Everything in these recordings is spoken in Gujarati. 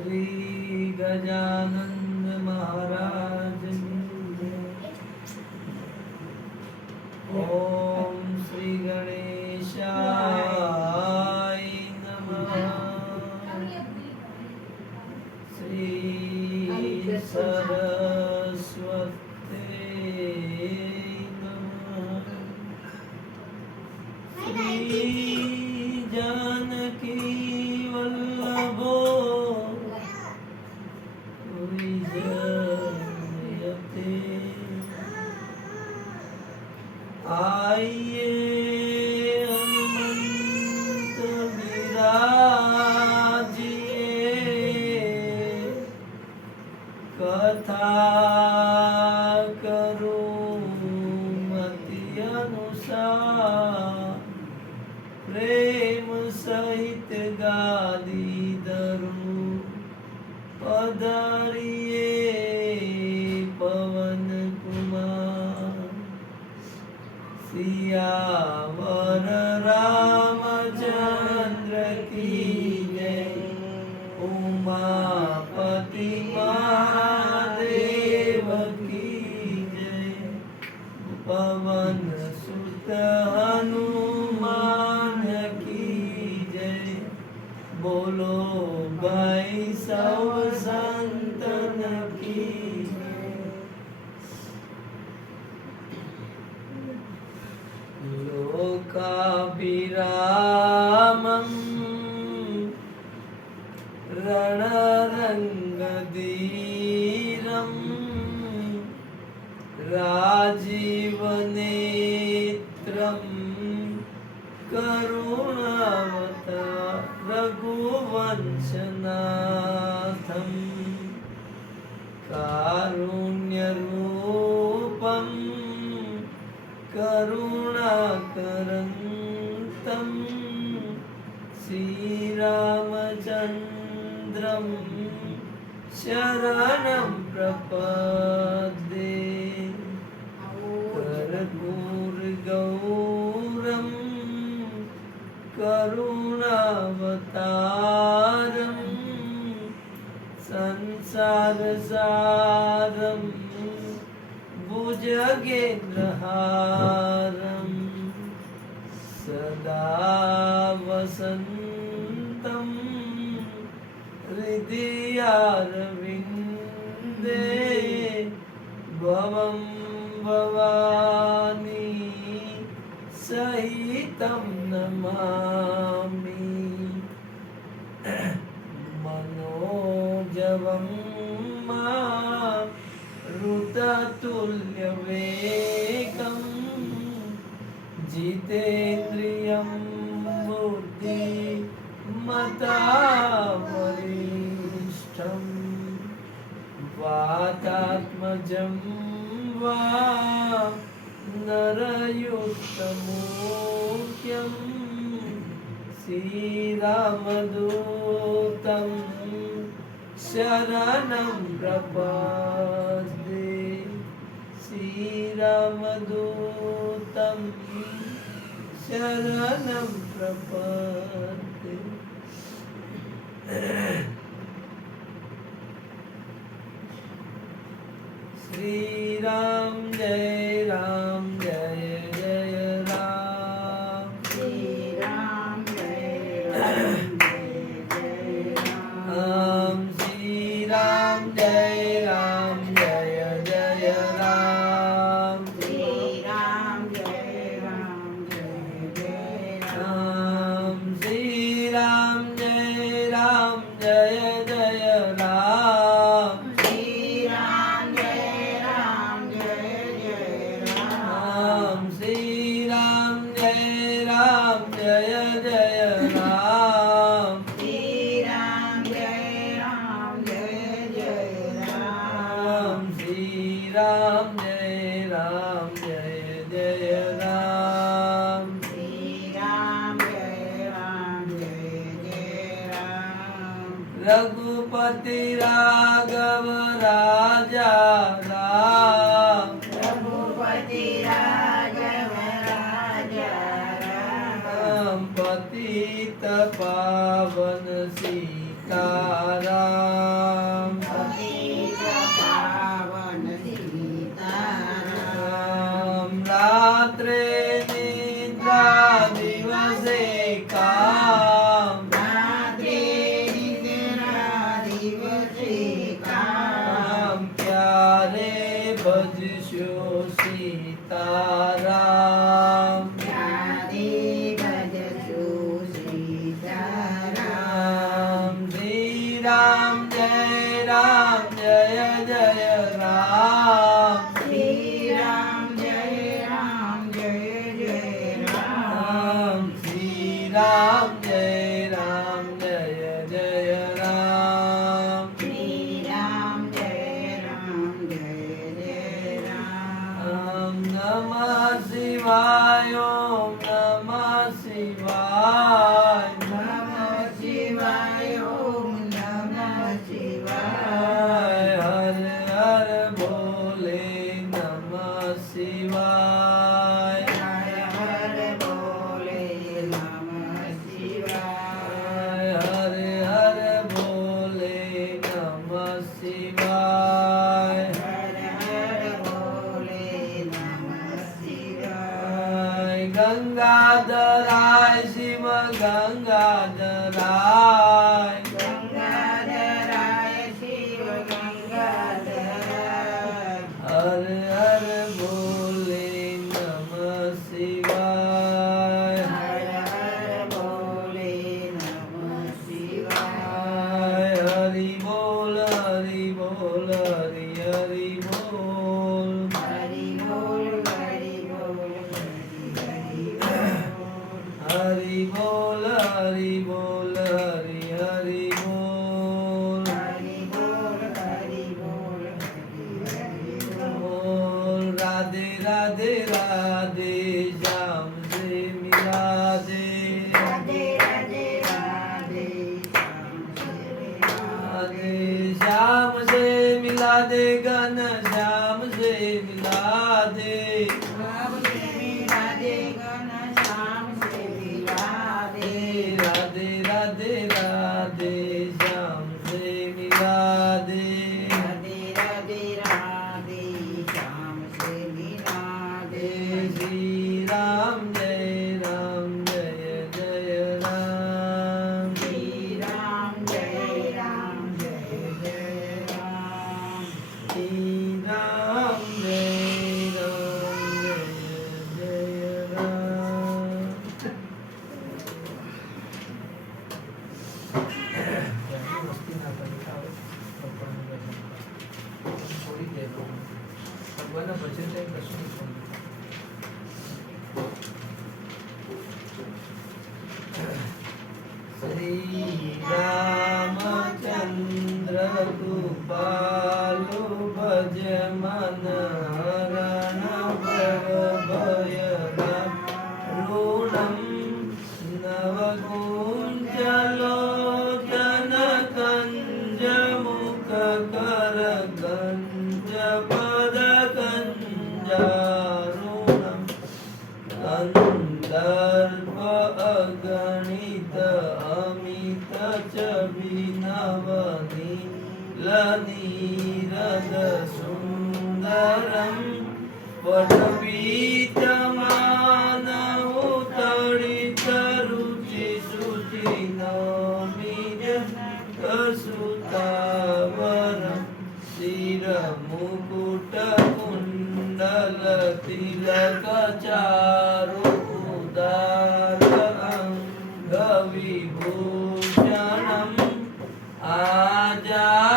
श्री गजानंद महाराज ओम श्री गणेशाय नमः। श्री सरस्वती नमः। श्री जानकी वल्लभो विजयते। आइए हनुमंत विराजिए, कथा करूं मति अनुसार, प्रेम सहित गादी धरूं पधारिए पवन कुमार। सियावर रामचंद्र की जय, उमापति महादेव की जय, पवन सुत हनुमान की जय। बोलो भाई सब संतन की जय। लोकाभिरामं रणरङ्गधीरं, राजीवनेत्रं करुणावतारं रघुवंशनाथं, कारुण्यरूपं करुणाकरन्तं, श्रीरामचन्द्रं शरणं प्रपद्ये। कर्पूरगौरं करुणावतारं, संसारसारं भुजगेन्द्रहारं, सदा वसन्तं हृदयारविन्दे। भवं भवानी सहितं नमामि। मनोजवं मारुततुल्यवेगं, जितेन्द्रियं बुद्धिमतावरिष्ठं, वातात्मजं वा नरयुक्तमुख्यं, श्रीरामदूतं शरणं प्रपद्ये। श्रीरामदूतं शरणं प्रपद्ये। श्री राम जय जय राम। श्री राम जय राम श्री राम जय जय राम। श्री राम जय जय राम। श्री राम जय जय राम। श्री राम जय जय राम। श्री राम जय जय राम। श्री राम जय जय राम। श्री राम जय जय राम। श्री राम जय जय राम। रघुपति राघव राजा राम। रघुपति राघव राजा राम। पतित पावन सीताराम। સીતારામ પતિત પાવન સીતારામ રાત્રે નિદ્રા દિવસે કામ રાત્રે નિદ્રા દિવસે કામ ક્યારે ભજશો સીતારામ ક્યારે ભજશો સીતારામ શ્રી રામ જય જય રામ શ્રી રામ જય જય રામ શ્રી રામ જય જય રામ શ્રી રામ જય રામ નમઃ શિવાય ઓમ નમઃ શિવાય નમઃ શિવાય ઓમ નમઃ હર શિવાય હર ભોલે નમઃ શિવાય હર હર બોલે નમઃ શિવાય હર હર ભોલે નમઃ શિવાય હર હર બોલે નમઃ શિવાય ગંગાધરાય શિવ ગંગાધરાય ગંગાધરાય શિવ ગંગાધરાય હર હર ભોલે નમઃ શિવાય હર હર બોલે નમઃ શિવાય હરિ બોલ હરિ બોલ હરિ હરિ બોલ હરિ બોલ હરિ બોલ હરિ બોલ હરિ બોલ હરિ હરિ બોલ હરિ બોલ હરિ બોલ હરિ બોલ રાધે રાધે રાધે શ્યામ સે મિલા દે રાધે રાધે રાધે શ્યામ રાધે શ્યામ સે સે મિલા દે ઘન શ્યામ સે મિલા દે રામ સે મિલા દે ઘન શ્યામ સે મિલા દે રાધે રાધે રાધે શ્યામ સે મિલા દે રાધે રાધે રાધે શ્યામ સે મિલા દે શ્રી રામ જય જય રામ શ્રી રામ જય રામ જય રામ શ્રી રામ જય જય રામ શ્રી રામચંદ્ર કૃપાલુ ભજ મન હરણ ભય ઋણમ નવકુંજલો જન કંજ મુખ કર ગંજ પદ કંજારુણમ ગંધર્વ અગણિત અમિત ચ વિનવની લનીરદ સુંદરમ વટપીતમાન ઉતડિત રુચિ શુચિ નમિજ કસુતાવરમ શિર મુકુટ કુંડલ તિલક ચારુ ઉદાર અંગ વિભૂષણમ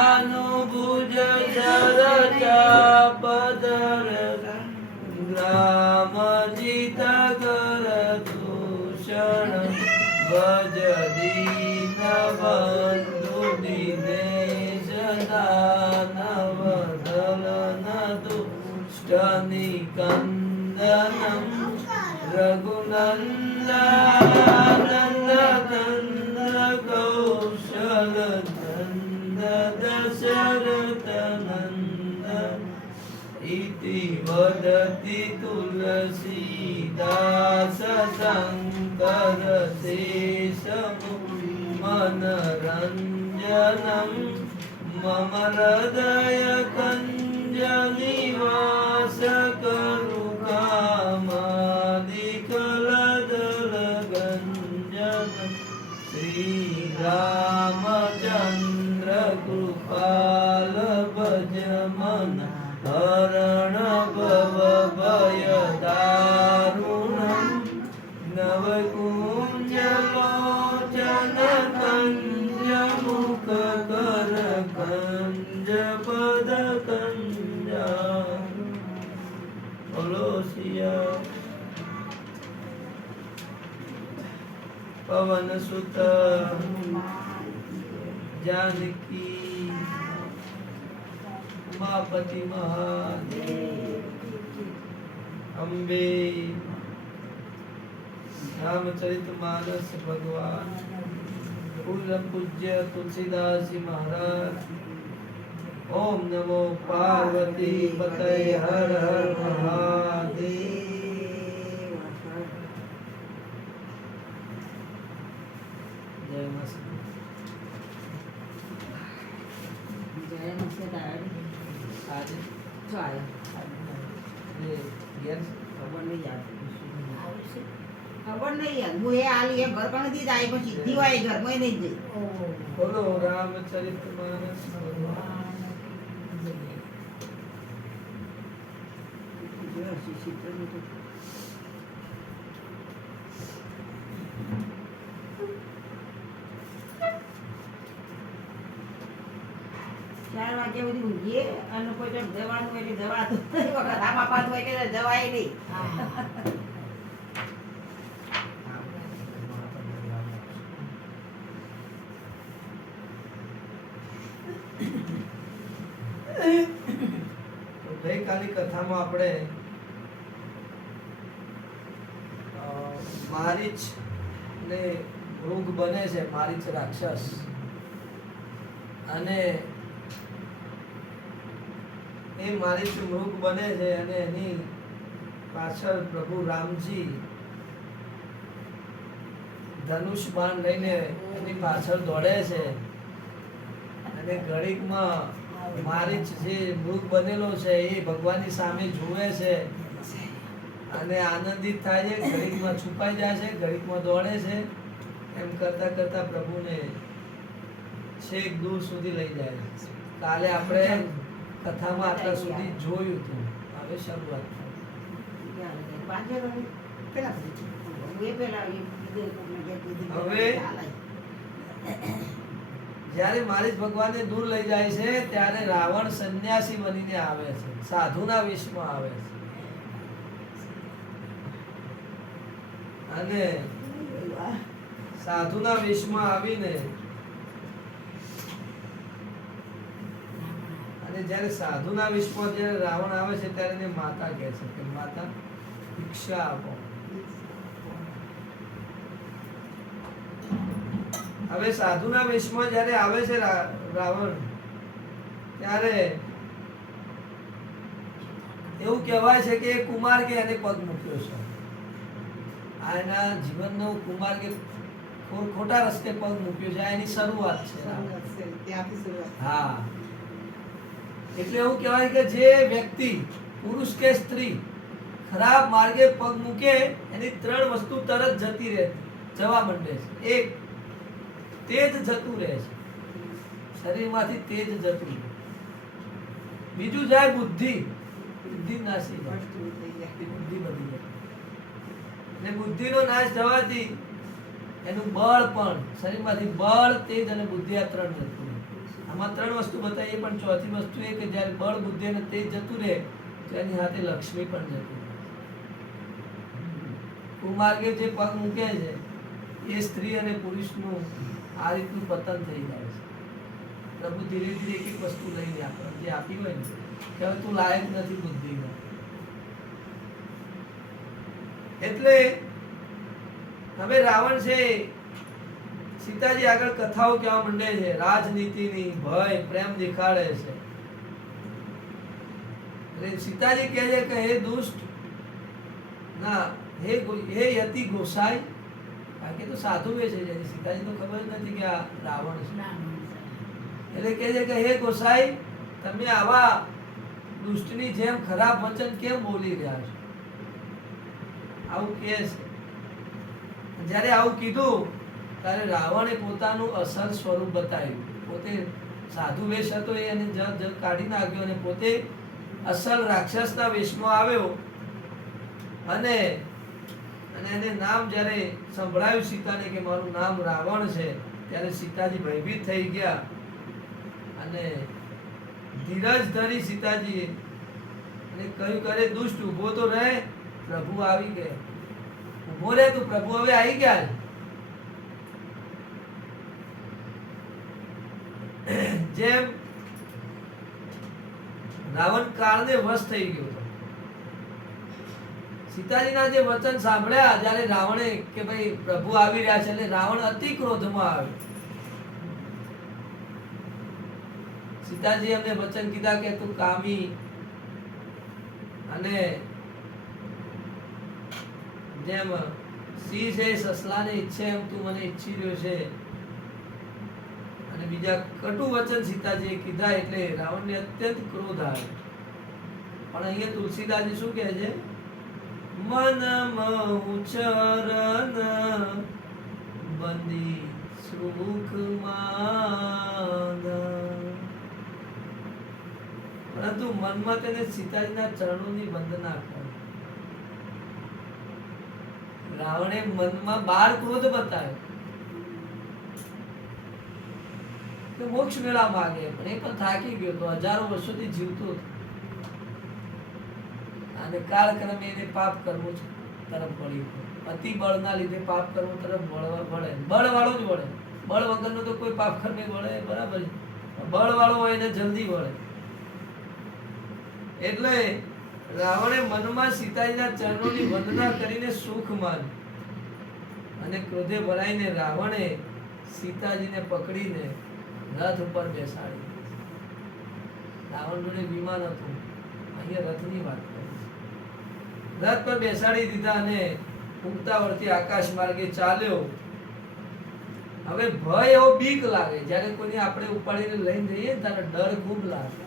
આજાનુભુજ શર ચાપદર ગ્રામજિત કર દૂષણ ભજ દીન બંધુ દિનેશ દાનવ દલન દુષ્ટ નિકંદનમ રઘુનંદન કૌશલ નંદ દશરથ નંદન इति वदति तुलसीदास शङ्कर शेषमुनि मनरञ्जन મમ હૃદય કંજ નિવાસ કરુ કામાદિ કલદલ ગંજન શ્રી રામચંદ્ર કૃપાલ ભજ મન હરણ ભવ ભય દારુણમ નવકુંજ લોચન કંજ મુખ કર કંજ પદ કંજા બોલો સિયા પવન સુત જાનકી ઉમાપતિ મહાદેવ અંબે રામચરિત માનસ ભગવાન પૂર્વ પૂજ્ય તુલસીદાસજી મહારાજ ઓમ નમો પાર્વતી પતય હર હર મહાદેવ જય મસ્ત જય મસ્ત તારી આજે જો આયા એ ઘેર ખબર નહીં યાર ખબર નહીં યાર હું એ આલી એ ઘર પણ નથી જાય પણ સીધી હોય ઘરમાં નહીં જઈ બોલો રામચરિત માનસ ભગવાન ચાર વાગ્યા સુધી ઊંઘીએ અને કોઈ ટાઈમ જવાનું હોય એટલે જવાતું નહીં. વખત આમાં પાછું હોય કે જવાય નહીં. ગઈકાલની કથામાં આપણે મારીચ ને મૃગ બને છે, મારીચ રાક્ષસ, અને એ મારીચ મૃગ બને છે અને એની પાછળ પ્રભુ રામજી ધનુષ બાણ લઈને એની પાછળ દોડે છે અને ઘડીકમાં મારીચ જે મૃગ બનેલો છે એ ભગવાનની સામે જુએ છે અને આનંદિત થાય છે, ઘડીકમાં છુપાઈ જાય છે, ઘડીકમાં દોડે છે. એમ કરતા કરતા પ્રભુને છેક દૂર સુધી લઈ જાય છે. કાલે આપણે કથામાં આટલા સુધી જોયું હતું. હવે શરૂઆત હવે જ્યારે મારીચ ભગવાનને દૂર લઈ જાય છે ત્યારે રાવણ સંન્યાસી બનીને આવે છે, સાધુના વેશમાં આવે છે અને સાધુના વેશમાં આવીને અને જ્યારે સાધુના વેશમાં જ્યારે રાવણ આવે છે ત્યારે એને માતા કહે છે કે માતા ભિક્ષા આપો. હવે સાધુના વેશમાં જ્યારે આવે છે રાવણ ત્યારે એવું કહેવાય છે કે કુમાર કે એને પગ મૂક્યો છે. આ એના જીવનનો કુમાર કે ખોટા રસ્તે પગ મૂક્યો છે. આ એની શરૂઆત છે. હા, એટલે એવું કહેવાય કે જે વ્યક્તિ પુરુષ કે સ્ત્રી ખરાબ માર્ગે પગ મૂકે એની ત્રણ વસ્તુ તરત જવા માંડે છે. એક, તેજ જતું રહે છે, શરીરમાંથી તેજ જતું રહે. બીજું જાય બુદ્ધિ નાશી જાય, બુદ્ધિ બધી જાય. ને બુદ્ધિનો નાશ થવાથી એનું બળ પણ શરીરમાંથી બળ, તેજ અને બુદ્ધિ આ ત્રણ જતું રહે. આમાં ત્રણ વસ્તુ બતાવીએ પણ ચોથી વસ્તુ એ કે જ્યારે બળ, બુદ્ધિ અને તેજ જતું રહે તો એની સાથે લક્ષ્મી પણ જતું રહે. કુમાર્ગે જે પગ મૂકે છે એ સ્ત્રી અને પુરુષનું આ રીતનું પતન થઈ જાય છે. પ્રભુ ધીરે ધીરે એક એક વસ્તુ લઈને આપણને જે આપી હોય ને કે હવે તું લાયક નથી બુદ્ધિનો. એટલે હવે રાવણ છે સીતાજી આગળ કથાઓ કહેવા માંડે છે, રાજનીતિની, ભય, પ્રેમ દેખાડે છે. એટલે સીતાજી કહે છે કે હે દુષ્ટ, ના હે યતિ ગોસાઈ, કારણ કે તો સાધુ છે. સીતાજી તો ખબર જ નથી કે આ રાવણ છે. એટલે કહે છે કે હે ગોસાઈ, તમે આવા દુષ્ટની જેમ ખરાબ વચન કેમ બોલી રહ્યા છો? આવું કહે છે. જ્યારે આવું કીધું ત્યારે રાવણે પોતાનું અસલ સ્વરૂપ બતાવ્યું. પોતે સાધુ વેશ હતો એને કાઢી નાખ્યો અને પોતે અસલ રાક્ષસના વેશમાં આવ્યો અને એને નામ જ્યારે સંભળાયું સીતાને કે મારું નામ રાવણ છે, ત્યારે સીતાજી ભયભીત થઈ ગયા અને ધીરજ ધરી સીતાજીએ અને કહ્યું કરે દુષ્ટ ઊભો તો રહે, પ્રભુ આવી ગયા. ઊભો રહે તું, પ્રભુ હવે આવી ગયા. જેમ રાવણ કાળને વશ થઈ ગયો હતો. સીતાજીના જે વચન સાંભળ્યા જ્યારે રાવણે કે ભાઈ પ્રભુ આવી રહ્યા છે, એટલે રાવણ અતિ ક્રોધમાં આવ્યો. સીતાજી એમને વચન કીધા કે તું કામી અને જેમ સિંહ છે સસલાને ઈચ્છે એમ તું મને ઈચ્છી રહ્યો છે, અને બીજા કટુ વચન સીતાજીએ કીધા એટલે રાવણને અત્યંત ક્રોધ આવ્યો. પણ અહીંયા તુલસીદાસજી શું કહે છે? મન ચરણ બંદી સુખ માન. પરંતુ મનમાં તેને સીતાજીના ચરણોની વંદના કરી. રાવણે મનમાં બાર ક્રોધ બતાવ્યો કે મોક્ષ મેળા માંગે, પણ એ પણ થાકી ગયો તો, હજારો વર્ષોથી જીવતો હતો અને કાળક્રમે એને પાપ કર્મો તરફ વળી ગયો. અતિ બળના લીધે પાપ કર્મો તરફ વળે. બળ વાળો જ વળે, બળ વગરનો તો કોઈ પાપ કર્મે વળે, બરાબર છે. બળ વાળો હોય એને જલ્દી વળે. એટલે રાવણે મનમાં સીતાજીના ચરણોની વંદના કરીને સુખ માન્યું અને ક્રોધે ભરાઈને રાવણે સીતાજીને પકડીને રથ ઉપર બેસાડી. રાવણ જોડે વિમાન હતું, અહીંયા રથની વાત કરી. રથ પર બેસાડી દીધા અને ઉગતા વળતી આકાશ માર્ગે ચાલ્યો. હવે ભય એવો બીક લાગે, જ્યારે કોઈને આપણે ઉપાડીને લઈને જઈએ ત્યારે ડર ખૂબ લાગે.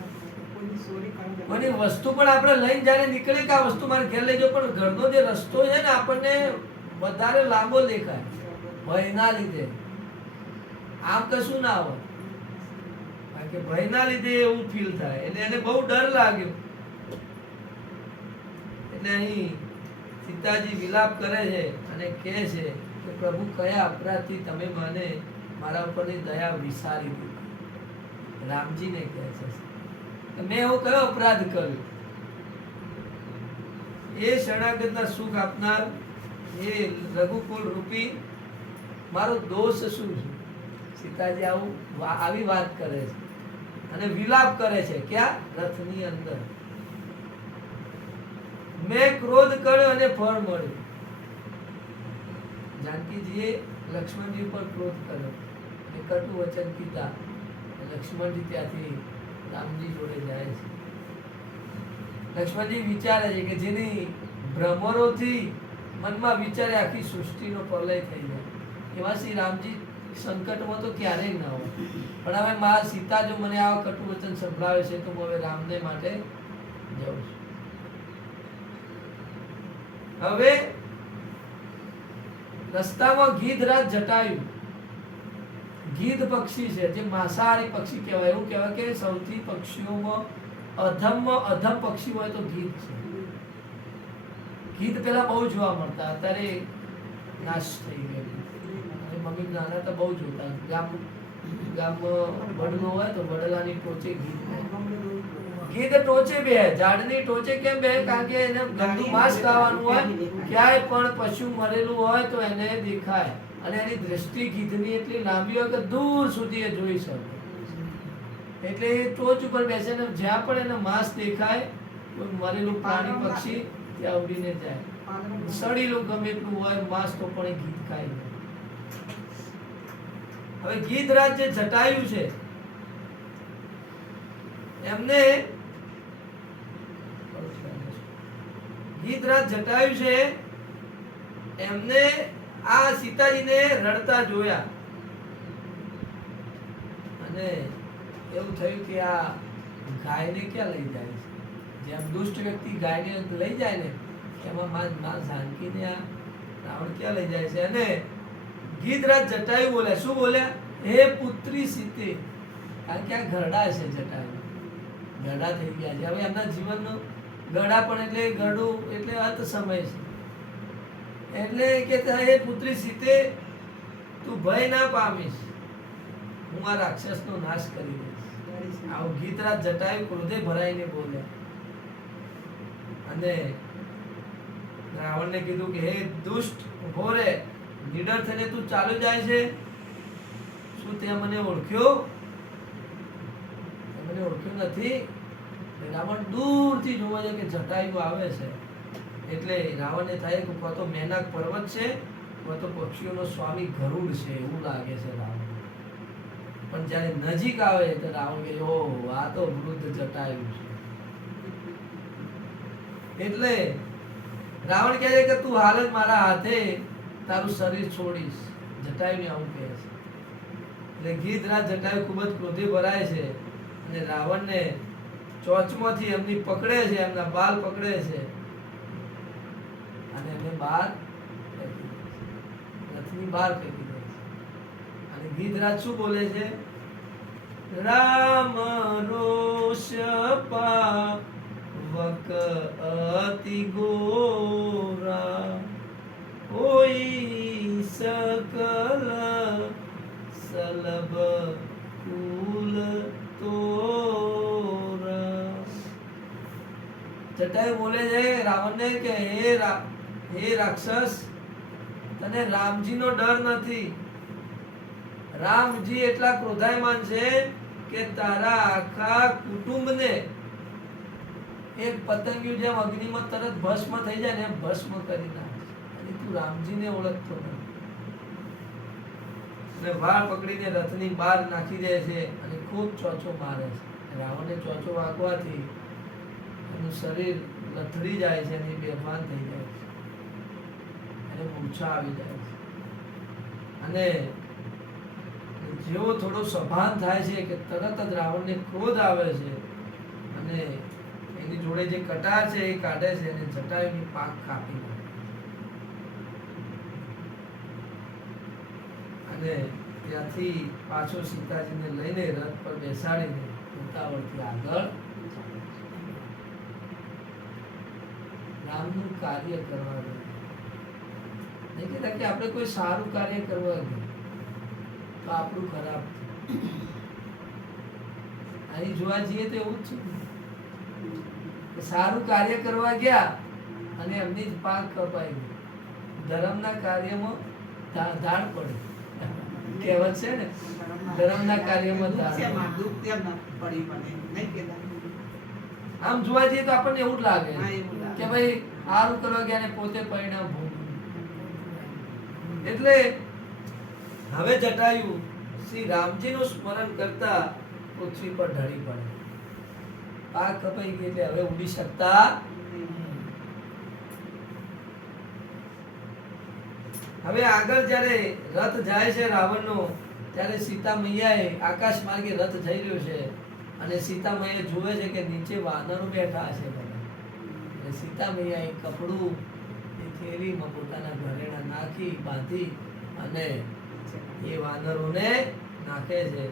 કોઈની વસ્તુ પણ આપણે લઈને જ્યારે નીકળે કે આ વસ્તુ મારે ઘેર લઈ જાઓ, પણ ઘરનો જે રસ્તો છે ને આપણને વધારે લાંબો દેખાય ભયના લીધે. આમ કશું ના હોય, કારણ કે ભયના લીધે એવું ફીલ થાય. એટલે એને બહુ ડર લાગ્યો. એટલે અહીં સીતાજી વિલાપ કરે છે અને કહે છે કે પ્રભુ કયા અપરાધથી તમે મને મારા ઉપરની દયા વિસારી દીધી. રામજીને કહે છે મેં એવો કયો અપરાધ કર્યો? એ શરણાગતના સુખ આપનાર એ રઘુકુળ રૂપી મારો દોષ શું છે? સીતાજી આવી વાત કરે છે અને વિલાપ કરે છે. ક્યાં? રથની અંદર. મેં ક્રોધ કર્યો અને ફળ મળ્યું. જાનકીજીએ લક્ષ્મણજી પર ક્રોધ કર્યો અને કટુ વચન કીધા. લક્ષ્મણજી ત્યાંથી રામજી જોડે જાય છે. લક્ષ્મણજી વિચારે છે કે જેની ભ્રમરોથી મનમાં વિચારે આખી સૃષ્ટિનો પ્રલય થઈ જાય, એવા શ્રી રામજી સંકટમાં તો ક્યારેય ના હોય. પણ હવે મા સીતા જો મને આવા કટુ વચન સંભળાવે છે તો હું હવે રામને માટે જાઉં છું. હવે રસ્તામાં ગીધરાજ જટાયુ, ગીધ પક્ષી છે જે માંસાહારી પક્ષી કહેવાય. એવું કહેવાય કે સૌથી પક્ષીઓમાં અધમ પક્ષી હોય તો ગીધ છે. ગીધ પેલા બહુ જોવા મળતા, અત્યારે નાશ થઈ ગયો. મમ્મી નાના તો બહુ જોતા. ગામમાં વડલો હોય તો વડલાની ટોચે ગીધ ટોચે બે, ઝાડની ટોચે કેમ બે? કારણ કે એને ગંદુ માંસ ખાવાનું હોય. ક્યાંય પણ પશુ મરેલું હોય તો એને દેખાય અને એની દ્રષ્ટિ ગીધની એટલી લાંબી હોય કે દૂર સુધી એ જોઈ શકે. એટલે એ ટોચ ઉપર બેસે ને જ્યાં પણ એને માંસ દેખાય, કોઈ મરેલું પ્રાણી પક્ષી ત્યાં ઉડીને જાય. સડીલું ગમે એટલું હોય માંસ તો પણ એ ગીધ ખાય. હવે ગીધરાજ જે જટાયુ છે એમને ગીધરાજ જટાયુ છે એમને આ સીતાજીને રડતા જોયા અને એવું થયું કે આ ગાયને ક્યાં લઈ જાય છે? જેમ દુષ્ટ વ્યક્તિ ગાયને લઈ જાય ને એમાં માં જાનકીને આ રાવણ ક્યાં લઈ જાય છે? અને ગીધરાજ જટાયુ બોલ્યા. શું બોલ્યા? હે પુત્રી સીતે. કારણ કે આ ઘરડા છે જટાયુ, ગરડા થઈ ગયા છે. હવે એમના જીવનનો ગરડા પણ એટલે ગરડું એટલે અંત સમય છે. એટલે કે હે પુત્રી સીતે, તું ભય ના પામીશ, હું આ રાક્ષસનો નાશ કરી દઈશ. આવું ગીધરાજ જટાયુ ક્રોધે ભરાઈને બોલ્યા. અને રાવણને કીધું કે હે દુષ્ટ, ઉભો રે, નીડર થઈને તું ચાલ્યો જાય છે. શું તે મને ઓળખ્યો? મને ઓળખ્યું નથી. રાવણ દૂરથી જોવા જાય કે જટાયુ આવે છે. એટલે રાવણને થાય કે કાં તો મેનાક પર્વત છે, કાં તો પક્ષીઓનો સ્વામી ગરુડ છે, એવું લાગે છે રાવણ. પણ જ્યારે નજીક આવે તો રાવણ કહે, ઓહ, આ તો વૃદ્ધ જટાયુ છે. એટલે રાવણ કહે છે કે તું હાલ જ મારા હાથે તારું શરીર છોડીશ. જટાયુને આવું કહે છે. એટલે ગીધરાજ જટાયુ ખૂબ જ ક્રોધે ભરાય છે અને રાવણને ચોચમાંથી એમની પકડે છે, એમના બાલ પકડે છે અને એમને બહાર રથની બહાર ફેંકી દે છે. અને ગીધરાજ શું બોલે છે? રામ રોષ પાવક અતિ ગોરા, હોઈ સકલ સલભ કુલ તોરા. જટાયુ બોલે છે રાવણને કે હે રાક્ષસ, તને રામજીનો ડર નથી. રામજી એટલા ક્રોધાયમાન છે કે તારા આખા કુટુંબને એક પતંગિયું જેમ અગ્નિમાં તરત ભસ્મ થઈ જાય ને એમ ભસ્મ કરી નાખે. અને તું રામજીને ઓળખતો નથી. અને વાળ પકડીને રથની બહાર નાખી દે છે અને ખૂબ ચોચો મારે છે. રાવણને ચોચો વાગવાથી એનું શરીર લથડી જાય છે અને બેભાન થઈ જાય છે. એને મૂર્છા આવી જાય છે. અને જેવો થોડો સભાન થાય છે કે તરત જ રાવણને ક્રોધ આવે છે અને એની જોડે જે કટાર છે એ કાઢે છે અને જટાયુની પાંખ કાપી નાખે. અને ત્યાંથી પાછો સીતાજીને લઈને રથ પર બેસાડીને ઉતાવળથી આગળ રામનું કાર્ય કરવા ગયો. નહીં કહેતા કે આપણે કોઈ સારું કાર્ય કરવા ગયું તો આપણું ખરાબ. અહીં જોવા જઈએ તો એવું જ છે. સારું કાર્ય કરવા ગયા અને એમની જ પાંખ કપાઈ ગઈ. ધર્મના કાર્યમાં ધાડ પડે. કહેવત છે ને, ધર્મના કાર્યમાં ધાડ પડે. આમ જોવા જઈએ તો આપણને એવું જ લાગે કે ભાઈ સારું કરવા ગયા ને પોતે પરિણામ ભોગવ્યું. એટલે હવે જટાયુ શ્રી રામજીનું સ્મરણ કરતા પૃથ્વી પર ઢળી પડે. પાંખ કપાઈ ગઈ એટલે હવે ઉડી શકતા. હવે આગળ જ્યારે રથ જાય છે રાવણનો, ત્યારે સીતા મૈયાએ આકાશ માર્ગે રથ જઈ રહ્યો છે અને સીતા મૈયા જુએ છે કે નીચે વાનરો બેઠા છે બધા. એટલે સીતા મૈયાએ કપડું એ થેલીમાં પોતાના ઘરેણા નાખી બાંધી અને એ વાનરોને નાખે છે.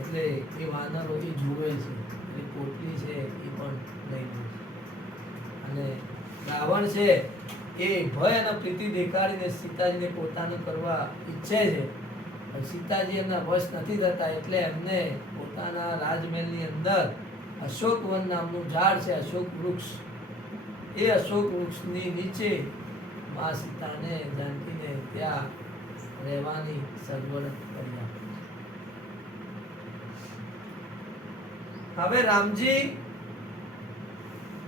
એટલે એ વાનરો એ જુએ છે, એ પોટલી છે એ પણ લઈ લે છે. અને રાવણ છે એ ભય અને પ્રીતિ દેખાડીને સીતાજીને પોતાનું કરવા ઈચ્છે છે. સીતાજી એમના વશ નથી થતા એટલે એમને પોતાના રાજમહેલની અંદર અશોકવન નામનું ઝાડ છે, અશોક વૃક્ષ, એ અશોક વૃક્ષની નીચે મા સીતાને જાનકીને ત્યાં રહેવાની સગવડ કરી આપી. હવે રામજી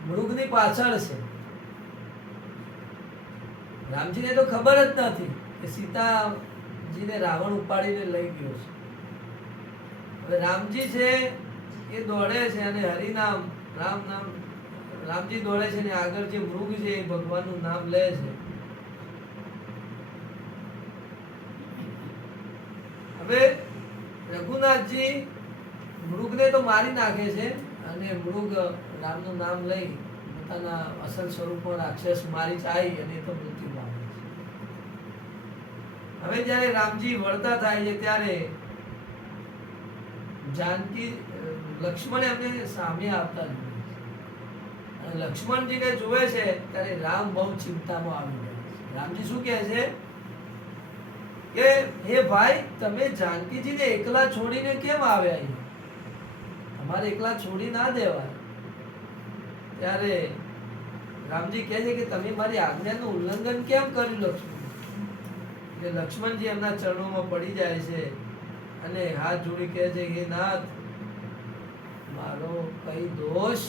મૃગની પાછળ છે. રામજીને તો ખબર જ નથી કે સીતાજીને રાવણ ઉપાડીને લઈ ગયો છે. હવે રામજી છે એ દોડે છે અને હરિનામ રામ નામ રામજી દોડે છે ને આગળ જે મૃગ છે એ ભગવાનનું નામ લે છે. હવે રઘુનાથજી મૃગને તો મારી નાખે છે અને મૃગ રામનું નામ લઈ પોતાના અસલ સ્વરૂપમાં રાક્ષસ મારી આવી અને તો મૃત્યુ પામે છે. હવે જ્યારે રામજી વળતા થાય છે ત્યારે જાનકી લક્ષ્મણ એમને સામે આવતા જોઈએ છે અને લક્ષ્મણજીને જોવે છે ત્યારે રામ બહુ ચિંતામાં આવી જાય છે. રામજી શું કહે છે કે હે ભાઈ, તમે જાનકીજીને એકલા છોડીને કેમ આવ્યા અહીંયા? તમારે એકલા છોડી ના દેવાય. ત્યારે રામજી કહે છે કે તમે મારી આજ્ઞાનું ઉલ્લંઘન કેમ કર્યું લક્ષ્મણ? એટલે લક્ષ્મણજી એમના ચરણોમાં પડી જાય છે અને હાથ જોડી કહે છે કે નાથ, મારો કઈ દોષ?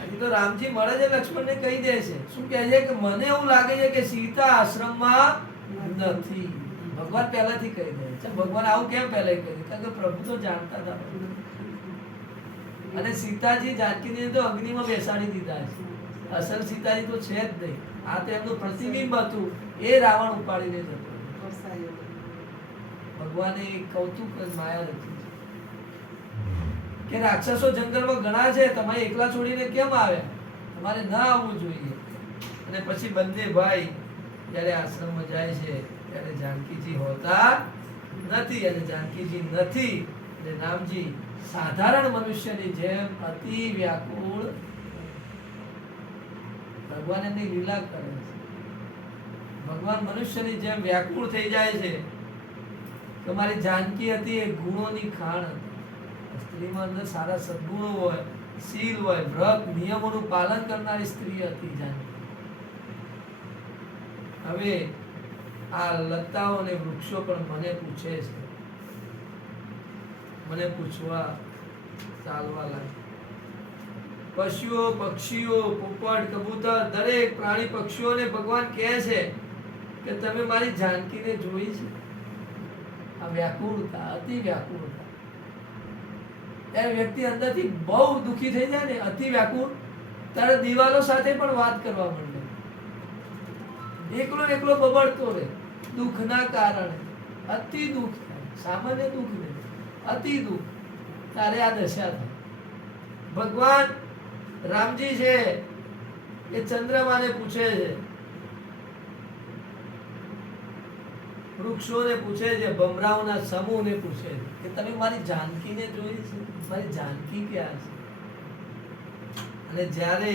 હજી તો રામજી મળે છે લક્ષ્મણને કહી દે છે. શું કહે છે કે મને એવું લાગે છે કે સીતા આશ્રમમાં નથી. ભગવાન પહેલાથી કહી દે છે. ભગવાન આવું કેમ પહેલા કહી દે? કારણ કે પ્રભુ તો જાણતા હતા અને સીતાજી જાનકીને તો અગ્નિમાં બેસાડી દીધા છે. અસલ સીતાજી તો છે જ નહીં. આ તો એમનું પ્રતિબિંબ હતું. એ રાવણ ઉપાડીને જતો. ભગવાને કૌતુક માયા રચી કે રાક્ષસો જંગલમાં ઘણા છે, તમારે એકલા છોડીને કેમ આવ્યા? તમારે ના આવવું જોઈએ. અને પછી બંને ભાઈ જ્યારે આશ્રમમાં જાય છે ત્યારે જાનકીજી હોતા નથી અને જાનકીજી નથી એટલે રામજી સાધારણ મનુષ્યની જેમ અતિ વ્યાકુળ ભગવાન એમની લીલા કરે છે. ભગવાન મનુષ્યની જેમ વ્યાકુળ થઈ જાય છે કે મારી જાનકી હતી એ ગુણોની ખાણ હતી. સ્ત્રીમાં અંદર સારા સદગુણો હોય, શીલ હોય, વ્રત નિયમોનું પાલન કરનારી સ્ત્રી હતી જાનકી. હવે આ લતાઓ અને વૃક્ષો પણ મને પૂછે છે, મને પૂછવા ચાલવા લાગે. પશુઓ, પક્ષીઓ, પોપટ, કબૂતર દરેક પ્રાણી પક્ષીઓને ભગવાન કહે છે કે તમે મારી જાનકીને જોઈ છે? આ વ્યાકુળતા, અતિ વ્યાકુળતા. ત્યારે વ્યક્તિ અંદરથી બહુ દુઃખી થઈ જાય ને, અતિ વ્યાકુળ, ત્યારે દિવાલો સાથે પણ વાત કરવા માંડે. એકલો એકલો બબડતો રહે દુઃખના કારણે. અતિ દુઃખ થાય, સામાન્ય દુઃખ નહીં, અતિ દુઃખ. ત્યારે આ દશા થાય. ભગવાન રામજી છે એ ચંદ્રમાને પૂછે છે, વૃક્ષોને પૂછે છે, ભમરાઓના સમૂહને પૂછે છે કે તમે મારી જાનકીને જોઈ છે? મારી જાનકી ક્યાં છે? અને જ્યારે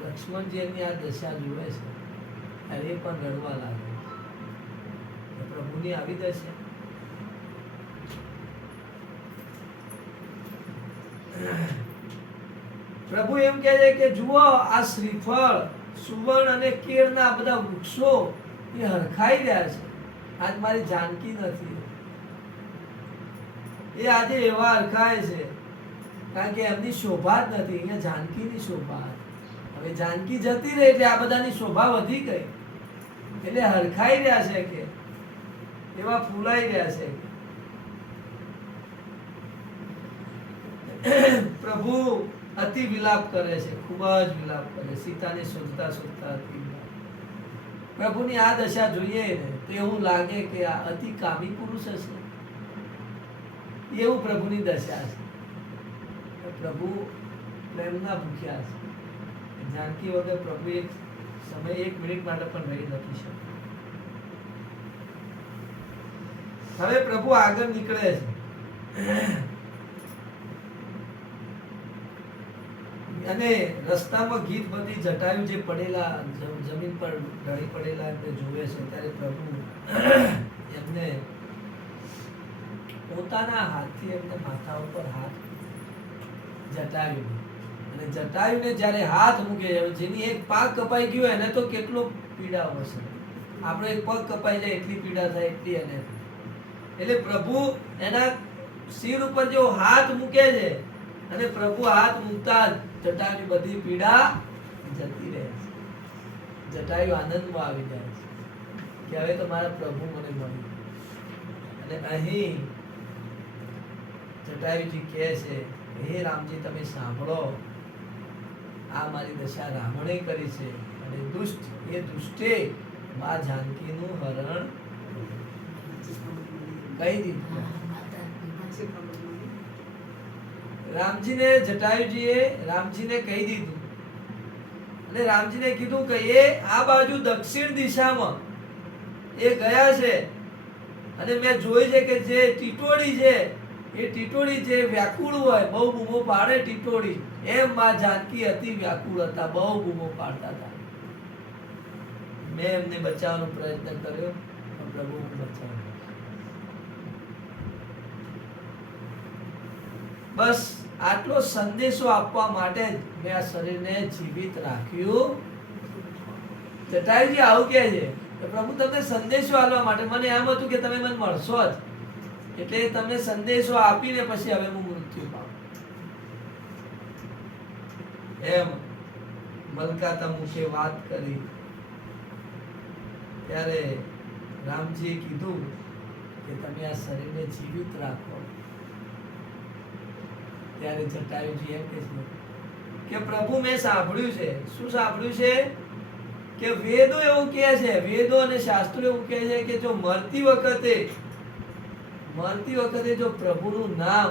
લક્ષ્મણજી એમની આ દશા જુએ છે ત્યારે એ પણ રડવા લાગે છે. પ્રભુની આવી દશા. પ્રભુ એમ કહે છે કે જુઓ, આ શ્રીફળ, સુવર્ણ અને કેળના બધા વૃક્ષો એ હરખાઈ રહ્યા છે. આજ મારી જાનકી નથી. એ આજે એવા હરખાય છે કારણ કે એમની શોભા જ નથી. અહીંયા જાનકીની શોભા. હવે જાનકી જતી રહી એટલે આ બધાની શોભા વધી ગઈ એટલે હરખાઈ રહ્યા છે કે એવા ફૂલાઈ રહ્યા છે. પ્રભુ અતિ વિલાપ કરે છે, ખૂબ જ વિલાપ કરે. સીતાને શોધતા શોધતા અતિ વિલાપ. પ્રભુની આ દશા જોઈએ ને તો એવું લાગે કે આ અતિ કામી પુરુષ હશે, એવું પ્રભુની દશા છે. પ્રભુ પ્રેમના ભૂખ્યા છે. જાનકી વગર પ્રભુ એક સમય, એક મિનિટ માટે પણ રહી નથી શકતા. હવે પ્રભુ આગળ નીકળે છે અને રસ્તામાં ગીત બધી જટાયુ જે પડેલા જમીન પર ઢળી પડેલા એમને જોવે છે ત્યારે પ્રભુ એમને પોતાના હાથથી એમને માથા ઉપર હાથ જટાયુ અને જટાયુને જ્યારે હાથ મૂકે, જેની એક પાક કપાઈ ગયો એને તો કેટલો પીડા હશે. આપણો એક પગ કપાઈ જાય એટલી પીડા થાય એટલી એને. એટલે પ્રભુ એના શિર ઉપર જો હાથ મૂકે છે અને પ્રભુ હાથ મૂકતા જટાયુની બધી પીડા જતી રહે છે. જટાયુ આનંદમાં આવી જાય છે કે હવે તો મારા પ્રભુ મને મળ્યું. અને અહીં જટાયુજી કહે છે, હે રામજી, તમે સાંભળો, આ મારી દશા રાવણે કરી છે અને દુષ્ટ એ દુષ્ટે મા જાનકીનું હરણ. કહી દીધું. રામજીને રામજીને કહી દીધું, અને રામજીને કીધું કે એ આ બાજુ દક્ષિણ દિશામાં એ ગયા છે, અને મેં જોઈ છે કે જે ટીટોડી છે એ ટીટોડી જે વ્યાકુળ હોય, બહુ બૂમો પાડે ટીટોડી, એમ માં જાનકી અતિ વ્યાકુળ હતા, બહુ બૂમો પાડતા હતા. મેં એમને બચાવવાનો પ્રયત્ન કર્યો, પણ પ્રભુ બચાવ્યો. બસ આટલો સંદેશો આપવા માટે જ મેં આ શરીરને જીવિત રાખ્યું. જટાયુજી આવું કહે છે કે પ્રભુ તમને સંદેશો આપવા માટે, મને એમ હતું કે તમે મને મળશો જ, એટલે તમને સંદેશો આપીને પછી હવે હું મૃત્યુ પામું. એમ મલકાતા મુખે વાત કરી ત્યારે રામજીએ કીધું કે તમે આ શરીરને જીવિત રાખો. ત્યારે જટાયુજી એમ કહે છે કે પ્રભુ મેં સાંભળ્યું છે. શું સાંભળ્યું છે? કે વેદો એવું કહે છે, વેદો અને શાસ્ત્રો એવું કહે છે કે જો મરતી વખતે જો પ્રભુનું નામ,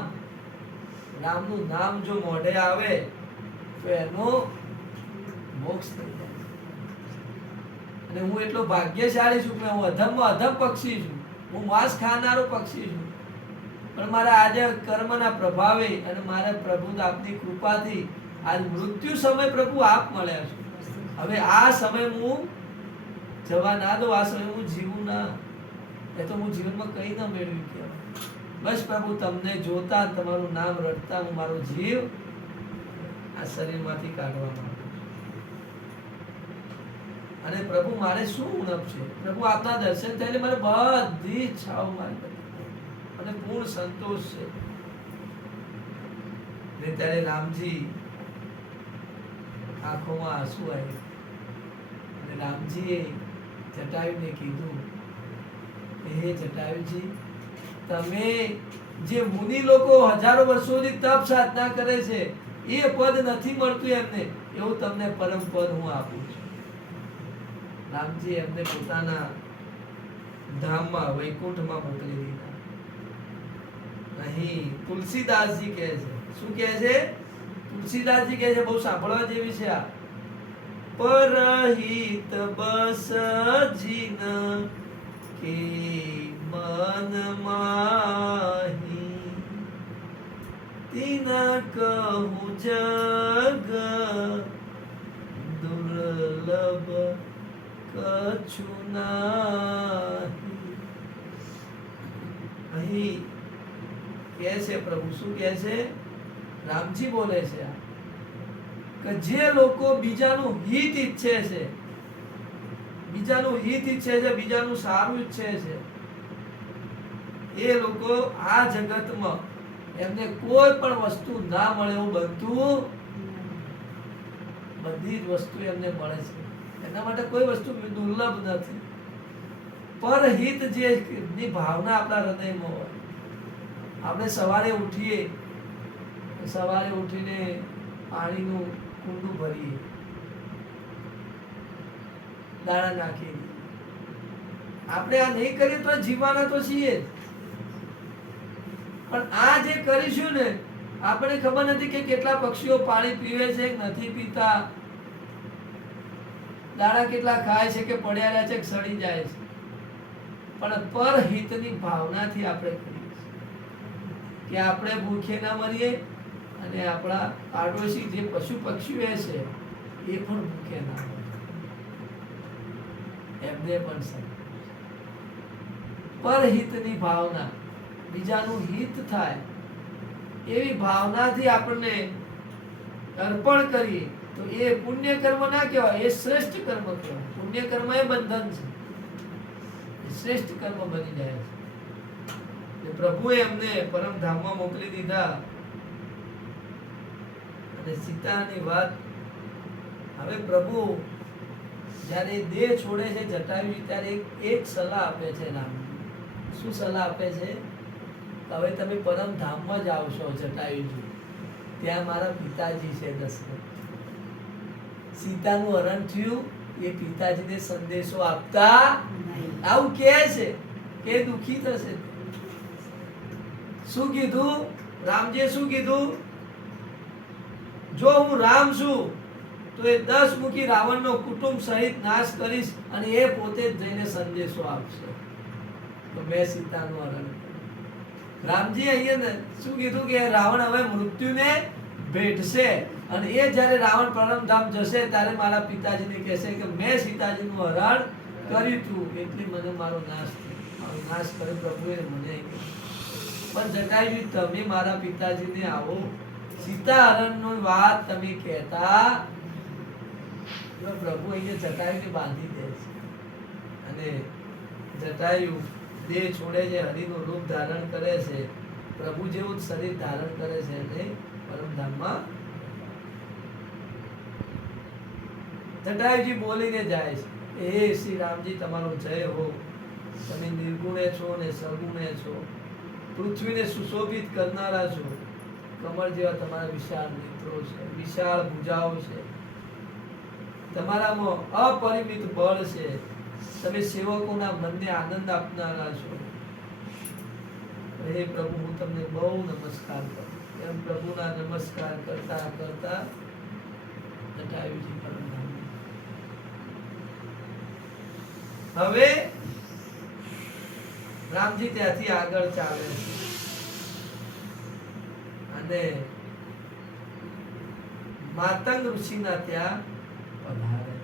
રામનું નામ જો મોઢે આવે તો એનો મોક્ષ થઈ જાય. અને હું એટલો ભાગ્યશાળી છું કે હું અધમમાં અધમ પક્ષી છું, હું માંસ ખાનારો પક્ષી છું, પણ મારા આજે કર્મના પ્રભાવે અને મારા પ્રભુ આપની કૃપાથી આજ મૃત્યુ સમય પ્રભુ આપ મળ્યા છો. હવે આ સમય હું જવા ના દો, આ સમય હું જીવું ના, એ તો હું જીવનમાં કઈ ના મેળવી કે બસ પ્રભુ તમને જોતા, તમારું નામ રટતા હું મારો જીવ આ શરીરમાંથી કાઢવા માંગુ છું. અને પ્રભુ મારે શું ઉણપ છે? પ્રભુ આપના દર્શન થઈને મારે બધી ઈચ્છાઓ મારી અને પૂર્ણ સંતોષ છે. ને ત્યારે રામજી આંખોમાં આંસુ આવ્યા, અને રામજીએ જટાયુને કીધું, હે જટાયુજી, તમે જે મુનિ લોકો હજારો વર્ષોથી તપ સાધના કરે છે એ પદ નથી મળતું એમને, એવું તમને પરમ પદ હું આપું છું. રામજી એમને પોતાના ધામમાં, વૈકુંઠમાં મોકલી દીધા. અહીં તુલસીદાસજી કહે છે, શું કહે છે? તુલસીદાસજી કહે છે, બહુ સાંભળવા જેવી છે આ. પરહિત બસ જીન કે મન માહી, તીન કહું જગ દુર્લભ કछु નાહી. અહીં કહે છે પ્રભુ, શું કહે છે? રામજી બોલે છે કે જે લોકો બીજાનું હિત ઈચ્છે છે, બીજાનું સારું ઈચ્છે છે, એ લોકો આ જગતમાં એમને કોઈ પણ વસ્તુ ના મળે એવું બનતું, બધી જ વસ્તુ એમને મળે છે. એના માટે કોઈ વસ્તુ દુર્લભ નથી. પરહિત જે ની ભાવના આપણા હૃદયમાં હોય, આપણે સવારે ઉઠીને પાણીનું કુંડું ભરીએ, દાણા નાખીએ, આપણે આ નહીં કરીએ તો જીવવાના તો છીએ જ. પણ આ જે કરીશું ને, આપણે ખબર નથી કે કેટલા પક્ષીઓ પાણી પીવે છે કે નથી પીતા, દાણા કેટલા ખાય છે કે પડ્યા રહ્યા છે કે સડી જાય છે. પણ પરહિતની ભાવનાથી આપણે કરીએ કે આપણે ભૂખે ના મરીએ, અને આપણા પાડોશી જે પશુ પક્ષીઓ છે એ પણ ભૂખે ના મરે, એમને પણ પરહિતની ભાવના, બીજાનું હિત થાય એવી ભાવનાથી આપણને અર્પણ કરીએ તો એ પુણ્ય કર્મ ના કહેવાય, એ શ્રેષ્ઠ કર્મ કહેવાય. પુણ્ય કર્મ એ બંધન છે, શ્રેષ્ઠ કર્મ બની જાય છે. પ્રભુએ એમને પરમધામમાં મોકલી દીધા. અને સીતાની વાત, હવે પ્રભુ જ્યારે દેહ છોડે છે જટાયુજી, ત્યારે એક સલાહ આપે છે રામ. શું સલાહ આપે છે? હવે તમે પરમધામમાં જ આવશો જટાયુજી, ત્યાં મારા પિતાજી છે દશરથ. સીતાનું હરણ થયું, એ પિતાજીને સંદેશો આપતા આવું કહે છે કે દુખી થશે. શું કીધું? રામજીએ શું કીધું? જો હું રામ છું તો એ 10 મુખી રાવણનો કુટુંબ સહિત નાશ કરીશ અને એ પોતે જ જઈને સંદેશો આપશે. તો મેં સીતાનું હરણ કર્યું. રામજી અહીંયા શું કીધું કે રાવણ હવે મૃત્યુને ભેટશે અને એ જ્યારે રાવણ પરમધામ જશે ત્યારે મારા પિતાજીને કહેશે કે મેં સીતાજીનું હરણ કર્યું હતું એટલે મને મારો નાશ થયો. મારો નાશ કર્યો પ્રભુએ મને કહ્યું. પણ જટાયુજી તમે મારા પિતાજીને આવો સીતા હરણની વાત તમે કહેતા. પ્રભુ અહીંયા જટાયુને બાંધી દે છે અને જટાયુ દેહ છોડે છે, હરિનું રૂપ ધારણ કરે છે, પ્રભુ જેવું જ શરીર ધારણ કરે છે અને પરમધામમાં જટાયુજી બોલીને જાય છે, હે શ્રી રામજી તમારો જય હો. તમે નિર્ગુણે છો ને સગુણે છો, પૃથ્વીને સુશોભિત કરનારા છો. કમળ જેવા તમારા વિશાળ નેત્રો છે, વિશાળ ભુજાઓ છે, તમારામાં અપરિમિત બળ છે, તમે સેવકોના મનને આનંદ આપનારા છો. હે પ્રભુ હું તમને બહુ નમસ્કાર કરું. એમ પ્રભુના નમસ્કાર કરતા કરતા જટાયુજી પરમધામ. હવે રામજી ત્યાંથી આગળ ચાલે છે અને માતંગ ઋષિના ત્યાં પધારે છે.